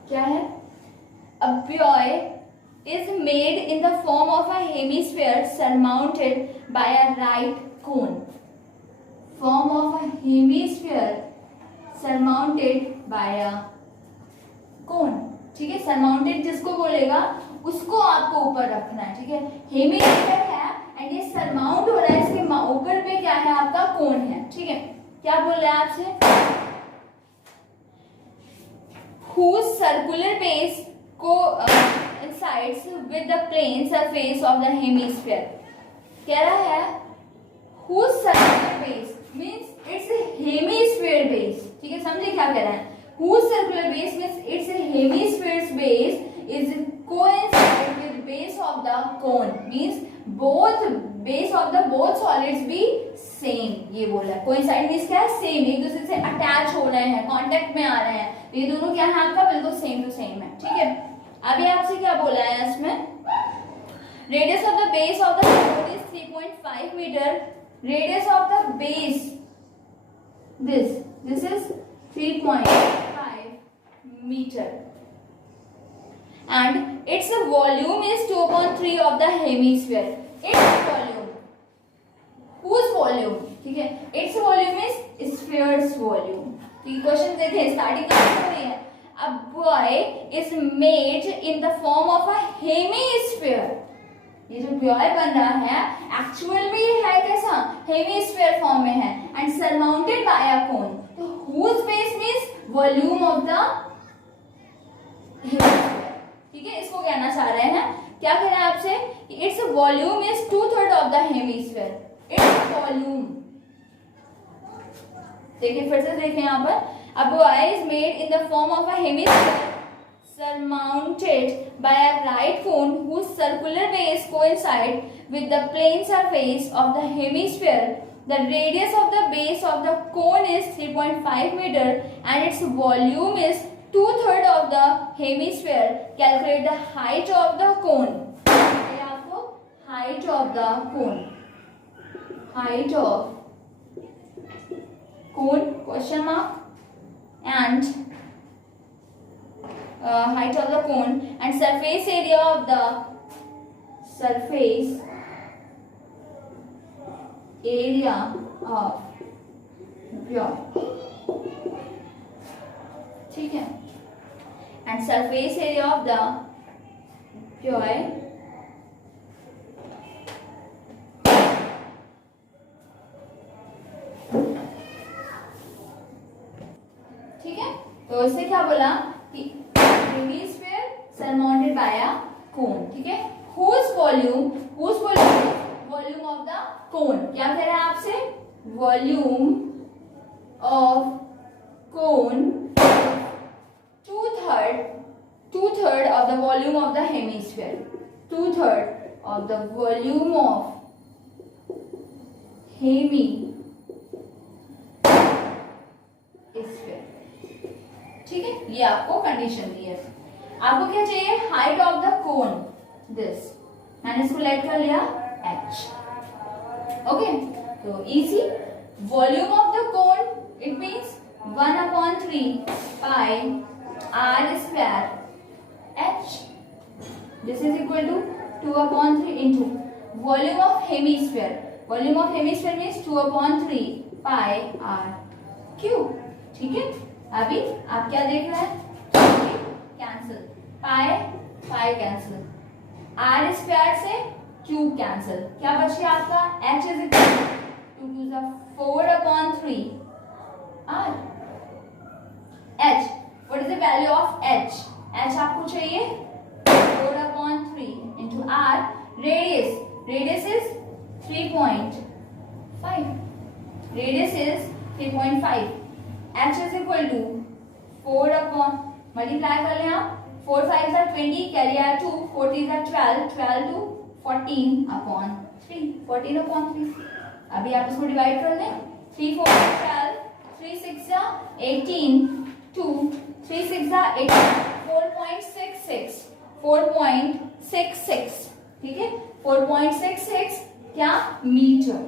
क्या है, a buoy is made in the form of a hemisphere surmounted by a right cone, form of a hemisphere surmounted by a cone, ठीक है, surmounted जिसको बोलेगा उसको आपको ऊपर रखना है, ठीक है, हेमिस्फीयर है एंड ये सरमाउंट हो रहा है, इसके ऊपर पे क्या है आपका कोन है, ठीक है, क्या बोल रहा है आपसे, whose circular base coincides with the plane surface of the hemisphere, कह रहा है whose circular base means its hemisphere base, ठीक है, समझे क्या कह रहा है, whose circular base means its hemisphere base is coincide with base of the cone, means both base of the both solids be same, ये बोल रहा है, coincide means क्या है, सेम, एक दूसरे से अटैच हो रहे हैं, कांटेक्ट में आ रहे हैं, ये दोनों क्या है आपका बिल्कुल सेम टू सेम है, ठीक है। अभी आपसे क्या बोला है इसमें, radius of the base of the cone is 3.5 metre, radius of the base this is 3.5 metre and its volume is 2/3 of the hemisphere, its volume, whose volume, ठीक है, its volume is sphere's volume, question देखें starting हो रही है, a buoy is made in the form of a hemisphere, ये जो buoy बन रहा है एक्चुअल में ये है कैसा, हेमिस्फीयर फॉर्म में है एंड सरमाउंटेड बाय अ कोन, तो whose base means volume of the hemisphere, ठीक है, इसको कहना चाह रहे हैं, क्या कह रहा है आपसे, it's volume is 2/3 of the hemisphere, its volume, देखिए फिर से देखें यहाँ पर, a buoy is made in the form of a hemisphere surmounted by a right cone whose circular base coincides with the plane surface of the hemisphere. The radius of the base of the cone is 3.5 meter and its volume is 2/3 of the hemisphere. Calculate the height of the cone. ये आपको height of the cone, height of cone question mark and height of the cone and surface area of the surface area of buoy, ठीक है, and surface area of the buoy तो इससे क्या बोला कि hemisphere surmounted by a cone, ठीक है। whose volume of the कोन, क्या कह रहा है आपसे, volume of cone two third of the volume of the hemisphere, 2/3 of the volume of hemisphere, ठीक है। ये आपको कंडीशन दी है। आपको क्या चाहिए, height of the cone, this, मैंने इसको लेट कर लिया h, ओके। तो easy, volume of the cone it means 1/3 pi r square h, this is equal to 2/3 into volume of hemisphere means 2/3 pi r cube, ठीक है। अभी आप क्या देख रहे हैं, cancel, pi cancel, r square से क्यूब कैंसिल, क्या बच गया आपका, h is equal to 2 to 4/3 r, h, what is the value of h आपको चाहिए 4/3 into r, radius is 3.5, h is equal to 4 multiply कर लें आप, 4 5 are 20, कैरी आया 2, 4 3 are 12 to 14/3, 14/3। अभी आप इसको डिवाइड कर लें, 3 4 12, 3 6 18, 2 3 6 18, 4.66, ठीक है, 4.66 क्या, metre,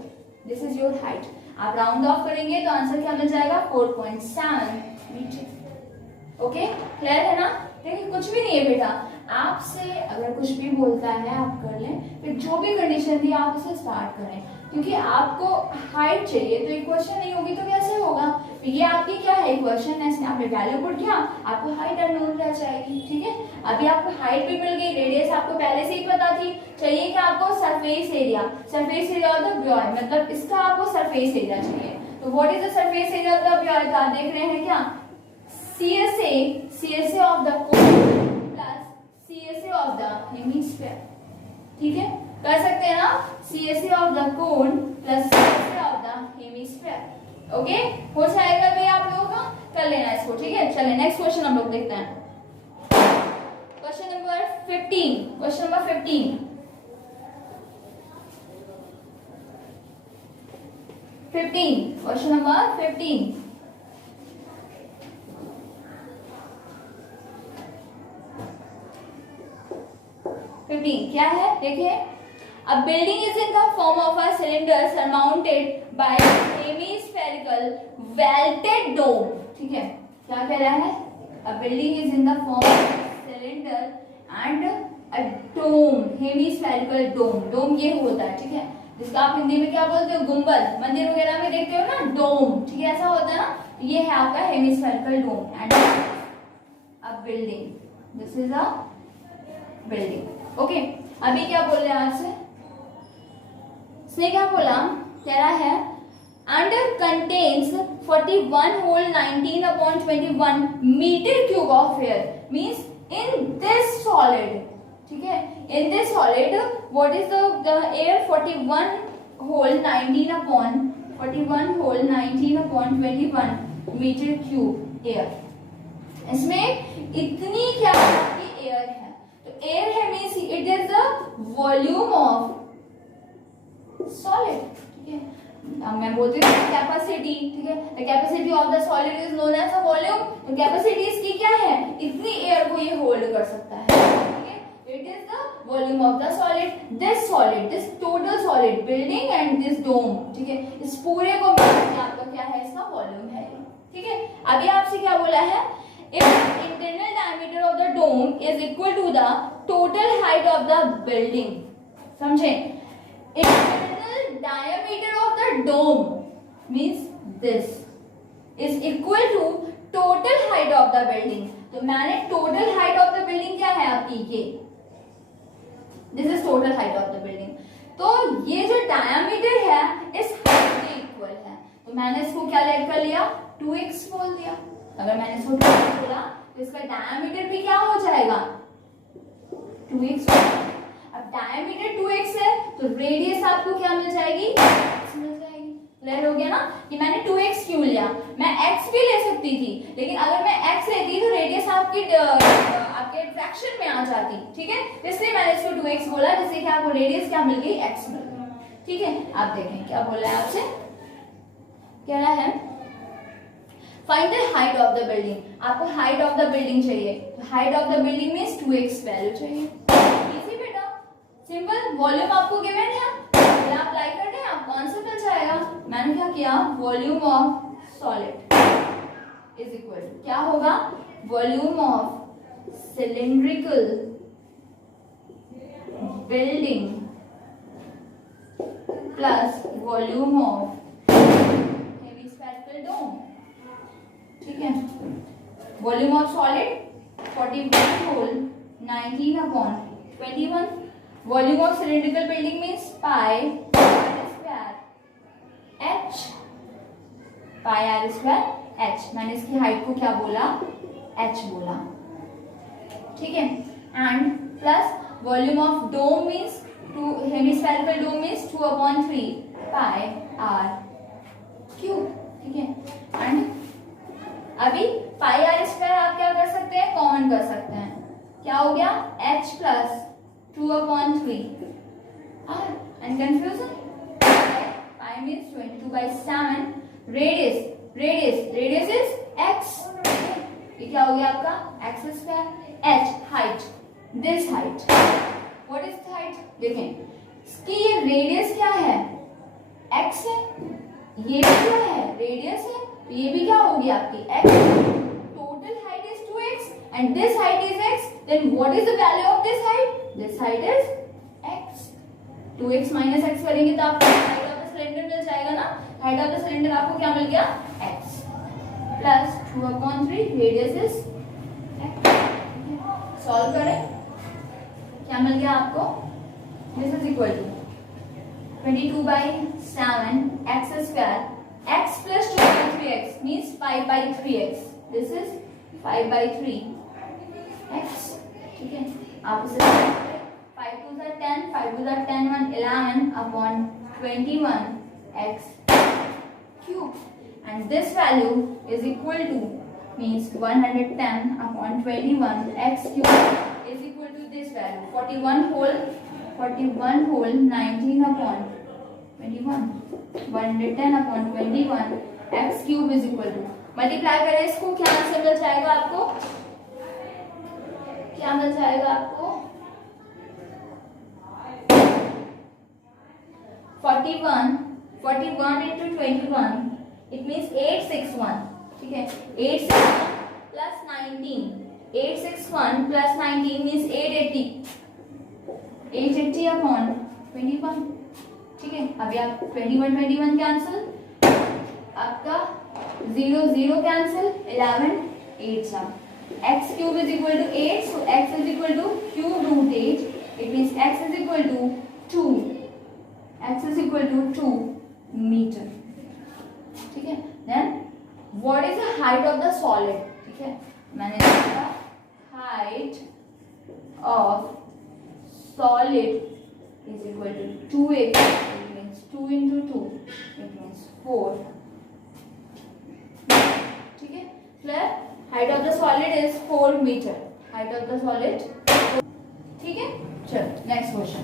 this is your height. आप राउंड ऑफ करेंगे तो आंसर क्या मिल जाएगा, 4.7 मीटर, ओके, क्लियर है ना। देखिए कुछ भी नहीं है बेटा, आपसे अगर कुछ भी बोलता है आप कर लें, फिर जो भी कंडीशन दी आप उसे स्टार्ट करें, क्योंकि आपको हाइट चाहिए तो इक्वेशन नहीं होगी तो कैसे होगा। ये आपकी क्या है, इक्वेशन है, इसमें आपने वैल्यू पुट किया, आपको हाइट अननोन रह जाएगी, ठीक है। अभी आपको हाइट भी मिल गई, रेडियस आपको पहले से ही पता थी, चाहिए कि आपको सरफेस एरिया ऑफ द ब्योर, मतलब इसका आपको सरफेस एरिया चाहिए। तो what is the surface area of the ब्योर, आप देख रहे हैं क्या, CSA of the cone plus CSA of the hemisphere, ठीक है, कर सकते हैं ना, CSA of the cone plus CSA of the hemisphere, okay, हो जाएगा भाई आप लोगों का, कर लेना इसको, ठीक है। चलिए नेक्स्ट क्वेश्चन हम लोग देखते हैं, question number 15, question number 15 question number 15 क्या है, देखिए, a building is in the form of a cylinder surmounted by hemispherical vaulted dome, ठीक है, क्या कह रहा है, a building is in the form of a cylinder and a dome, hemispherical dome ये होता है, ठीक है, जिसका आप हिंदी में क्या बोलते हो, गुंबद, मंदिर वगैरह में देखते हो ना, डोम, ठीक है, ऐसा होता है ना, ये है आपका hemispherical dome and a building, this is a building, okay. अभी क्या बोल रहे हैं आपसे, इसने क्या बोला, कह रहा है under contains 41 whole 19/21 metre cube of air, means in this solid, ठीक है, in this solid what is the air, 41 whole 19/21 metre cube air, इसमें इतनी क्या एयर है, तो एयर है means it is the volume of solid, ठीक है। अब मैं बोलती हूँ कैपेसिटी, ठीक है, the capacity of the solid is known as the volume, तो कैपेसिटी इसकी क्या है, इतनी एयर को ये होल्ड कर सकता है, ठीक है, it is the volume of the solid, this total solid building and this dome, ठीक है, इस पूरे को मिलाकर आपका क्या है, इसका वॉल्यूम है, ठीक है। अभी आपसे क्या बोला है, if internal diameter of the dome is equal to the total height of the building, समझे, internal diameter of the dome means this is equal to total height of the building, तो मैंने total height of the building क्या है आपकी, ये this is total height of the building, तो ये जो diameter है इस height के इक्वल है, तो मैंने इसको क्या लेट कर लिया, 2x बोल दिया। अगर मैंने इसको 2x बोला तो इसका डायमीटर भी क्या हो जाएगा, 2x। अब डायमीटर 2x है तो रेडियस आपको क्या मिल जाएगी, x मिल जाएगी। क्लियर हो गया ना कि मैंने 2x क्यों लिया, मैं x भी ले सकती थी लेकिन अगर मैं x लेती तो रेडियस आपके फ्रैक्शन में आ जाती, ठीक है, इसलिए मैंने इसको 2x बोला, जिससे कि आपको रेडियस क्या मिल गई, x मिल गई। ठीक है, आप देखें क्या बोल रहा है आपसे, कह रहा है find the height of the building, आपको हाइट ऑफ द बिल्डिंग चाहिए, height of the building means 2x value चाहिए। इजी बेटा, सिंपल, वॉल्यूम आपको गिवन है, आप अप्लाई कर दें आपको आंसर मिल जाएगा। मैंने क्या किया, volume of solid is equal to क्या होगा, volume of cylindrical building plus volume of hemispherical dome. ठीक है, volume of solid 41 whole 19 upon 21, volume of cylindrical building means pi r square h, pi r square h, मैंने इसकी height को क्या बोला, h बोला। ठीक है, and plus volume of dome means 2, hemispherical dome means 2 upon 3 pi r cube. ठीक है, एंड अभी पाई आर स्क्वायर आप क्या कर सकते हैं, कॉमन कर सकते हैं, क्या हो गया, h plus 2 upon 3 r, and confusion, pi means 22/7, radius is x, ये क्या हो गया आपका x square, h height, this height, what is height, देखें इसकी ये रेडियस क्या है, x है, ये भी क्या है, रेडियस है, ये भी क्या होगी आपकी x, total height is 2x and this height is x, then what is the value of this height, this height is x, 2x minus x करेंगे तो आपको height of the cylinder मिल जाएगा ना, height of the cylinder आपको क्या मिल गया, x plus 2 upon 3 radius is x। Solve करें, क्या मिल गया आपको, this is equal to 22/7 x square, x plus 2/3x means 5/3x, this is 5/3 x। ठीक है, आप इसे 5 2 10, 5 2 10 1 11 upon 21 x cube, and this value is equal to means 110 upon 21 x cube is equal to this value 41 whole 19 upon 21, 110 upon 21 x cube is equal to, multiply करें इसको, क्या answer मिल जाएगा आपको, क्या मिल जाएगा आपको, 41 into 21 it means 861। ठीक है, 861 plus 19, 861 plus 19 means 880 upon 21। ठीक है, अभी आप 21 कैंसिल, आपका 0 कैंसिल, 11 8 सा, x cube is equal to 8, so x is equal to cube root 8, it means x is equal to 2 meter। ठीक है, then what is the height of the solid, ठीक है, मैंने लिखा height of solid is equal to 2x, it means 2 into 2, it means 4। ठीक है, clear, height of the solid is 4 meter, height of the solid। ठीक है, चलो next question,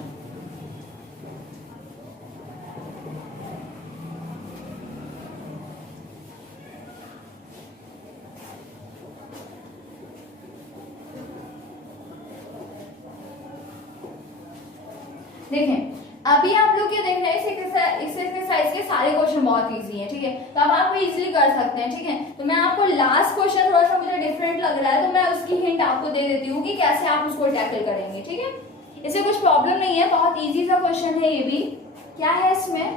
देखें अभी आप लोग क्या देख रहे हैं, इस एक्सरसाइज के सारे क्वेश्चन बहुत इजी हैं। ठीक है, तो अब आप इजीली कर सकते हैं। ठीक है, तो मैं आपको लास्ट क्वेश्चन थोड़ा सा मुझे डिफरेंट लग रहा है तो मैं उसकी हिंट आपको दे देती हूँ कि कैसे आप उसको टैकल करेंगे। ठीक है, इससे कुछ प्रॉब्लम नहीं है, बहुत इजी सा क्वेश्चन है ये भी। क्या है इसमें,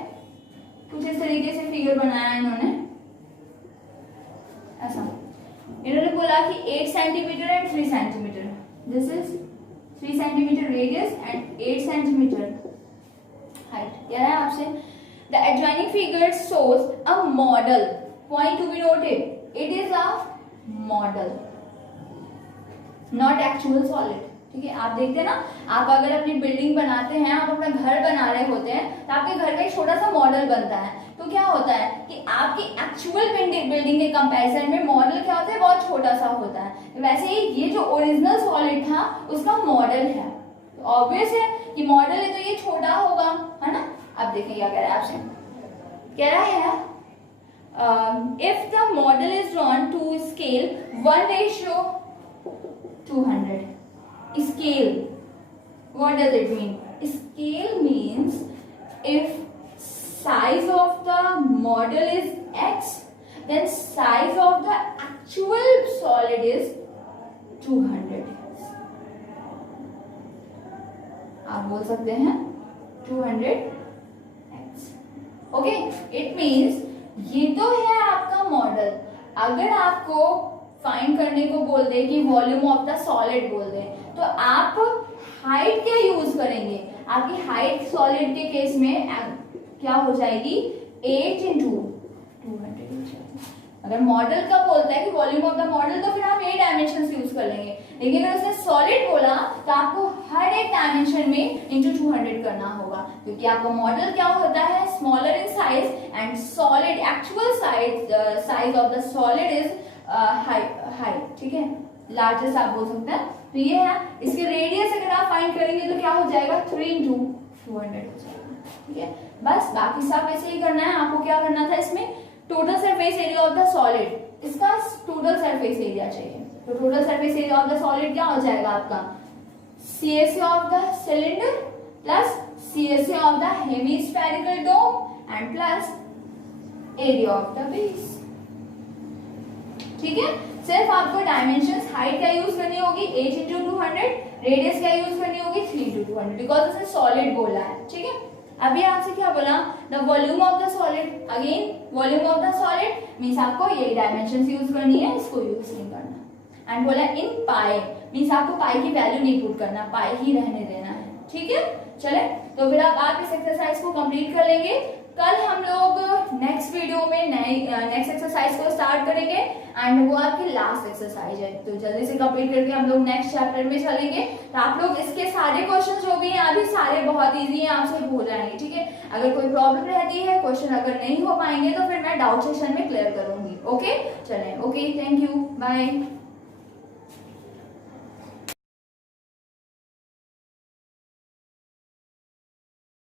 कुछ इस तरीके से फिगर बनाया है इन्होंने, ऐसा इन्होंने बोला कि 8 centimetre and 3 centimetre, this is 3 centimetre radius and 8 centimetre height. कह रहा है आपसे the adjoining figure shows a model, point to be noted, it is a model not actual solid. ठीक है, आप देखते हैं ना, आप अगर अपनी बिल्डिंग बनाते हैं, आप अपना घर बना रहे होते हैं, तो आपके घर का एक छोटा सा मॉडल बनता है। तो क्या होता है कि आपकी एक्चुअल बिल्डिंग के कंपैरिजन में मॉडल क्या होता है, बहुत छोटा सा होता है। वैसे ही ये जो ओरिजिनल सॉलिड था उसका मॉडल है, तो ऑब्वियस है कि मॉडल है तो ये छोटा होगा, है ना। अब देखिए क्या कह रहा है आपसे, कह रहा है if the model is drawn to scale 1:200. Scale, what does it mean? Scale means if size of the model is x, then size of the actual solid is 200. आप बोल सकते हैं 200x. ओके, इट मीन्स ये तो है आपका model. अगर आपको फाइंड करने को बोल दे कि वॉल्यूम ऑफ द सॉलिड बोल दे, तो आप हाइट क्या यूज करेंगे? आपकी हाइट सॉलिड के केस में क्या हो जाएगी, 8 into 200 हो जाएगी। अगर मॉडल का बोलता है कि वॉल्यूम ऑफ द मॉडल, तो फिर आप 8 डायमेंशन यूज कर लेंगे। लेकिन अगर उसने सॉलिड बोला तो आपको हर एक डायमेंशन में इंटू 200 करना होगा, क्योंकि आपका मॉडल क्या होता है, smaller in size and solid actual size of the solid is high, ठीक है, लार्जेस्ट आप बोल सकते हैं। तो ये है, इसके रेडियस अगर आप फाइंड करेंगे तो क्या हो जाएगा, 3 into 200 हो जाएगा, ठीक है। बस बाकी सब वैसे ही करना है। आपको क्या करना था इसमें, total surface area of the solid, इसका टोटल सरफेस एरिया चाहिए। तो total surface area of the solid क्या हो जाएगा आपका, CSA of the cylinder plus CSA of the hemispherical dome and plus area of the base, ठीक है। सिर्फ आपको डायमेंशंस, हाइट क्या यूज करनी होगी 8 into 200, रेडियस क्या यूज करनी होगी 3 into 200, बिकॉज उसने सॉलिड बोला है, ठीक है। अभी आपसे क्या बोला, the volume of the solid, again volume of the solid means आपको ये डायमेंशंस यूज करनी है, इसको यूज नहीं करना। एंड बोला इन पाई मींस आपको पाई की वैल्यू नहीं पुट करना, पाई ही रहने देना है, ठीक है। चले, तो फिर आप इस एक्सरसाइज को कंप्लीट कर लेंगे। कल हम लोग नेक्स्ट वीडियो में नेक्स्ट एक्सरसाइज को स्टार्ट करेंगे एंड वो आपकी लास्ट एक्सरसाइज है, तो जल्दी से कंप्लीट करके हम लोग नेक्स्ट चैप्टर में चलेंगे। तो आप लोग इसके सारे क्वेश्चंस जो भी हैं अभी सारे बहुत इजी हैं, आपसे हो जाएंगे, ठीक है। अगर कोई प्रॉब्लम रहती है, क्वेश्चन अगर नहीं हो पाएंगे तो फिर मैं डाउट सेशन में क्लियर करूंगी। ओके, चलें, ओके, थैंक यू, बाय।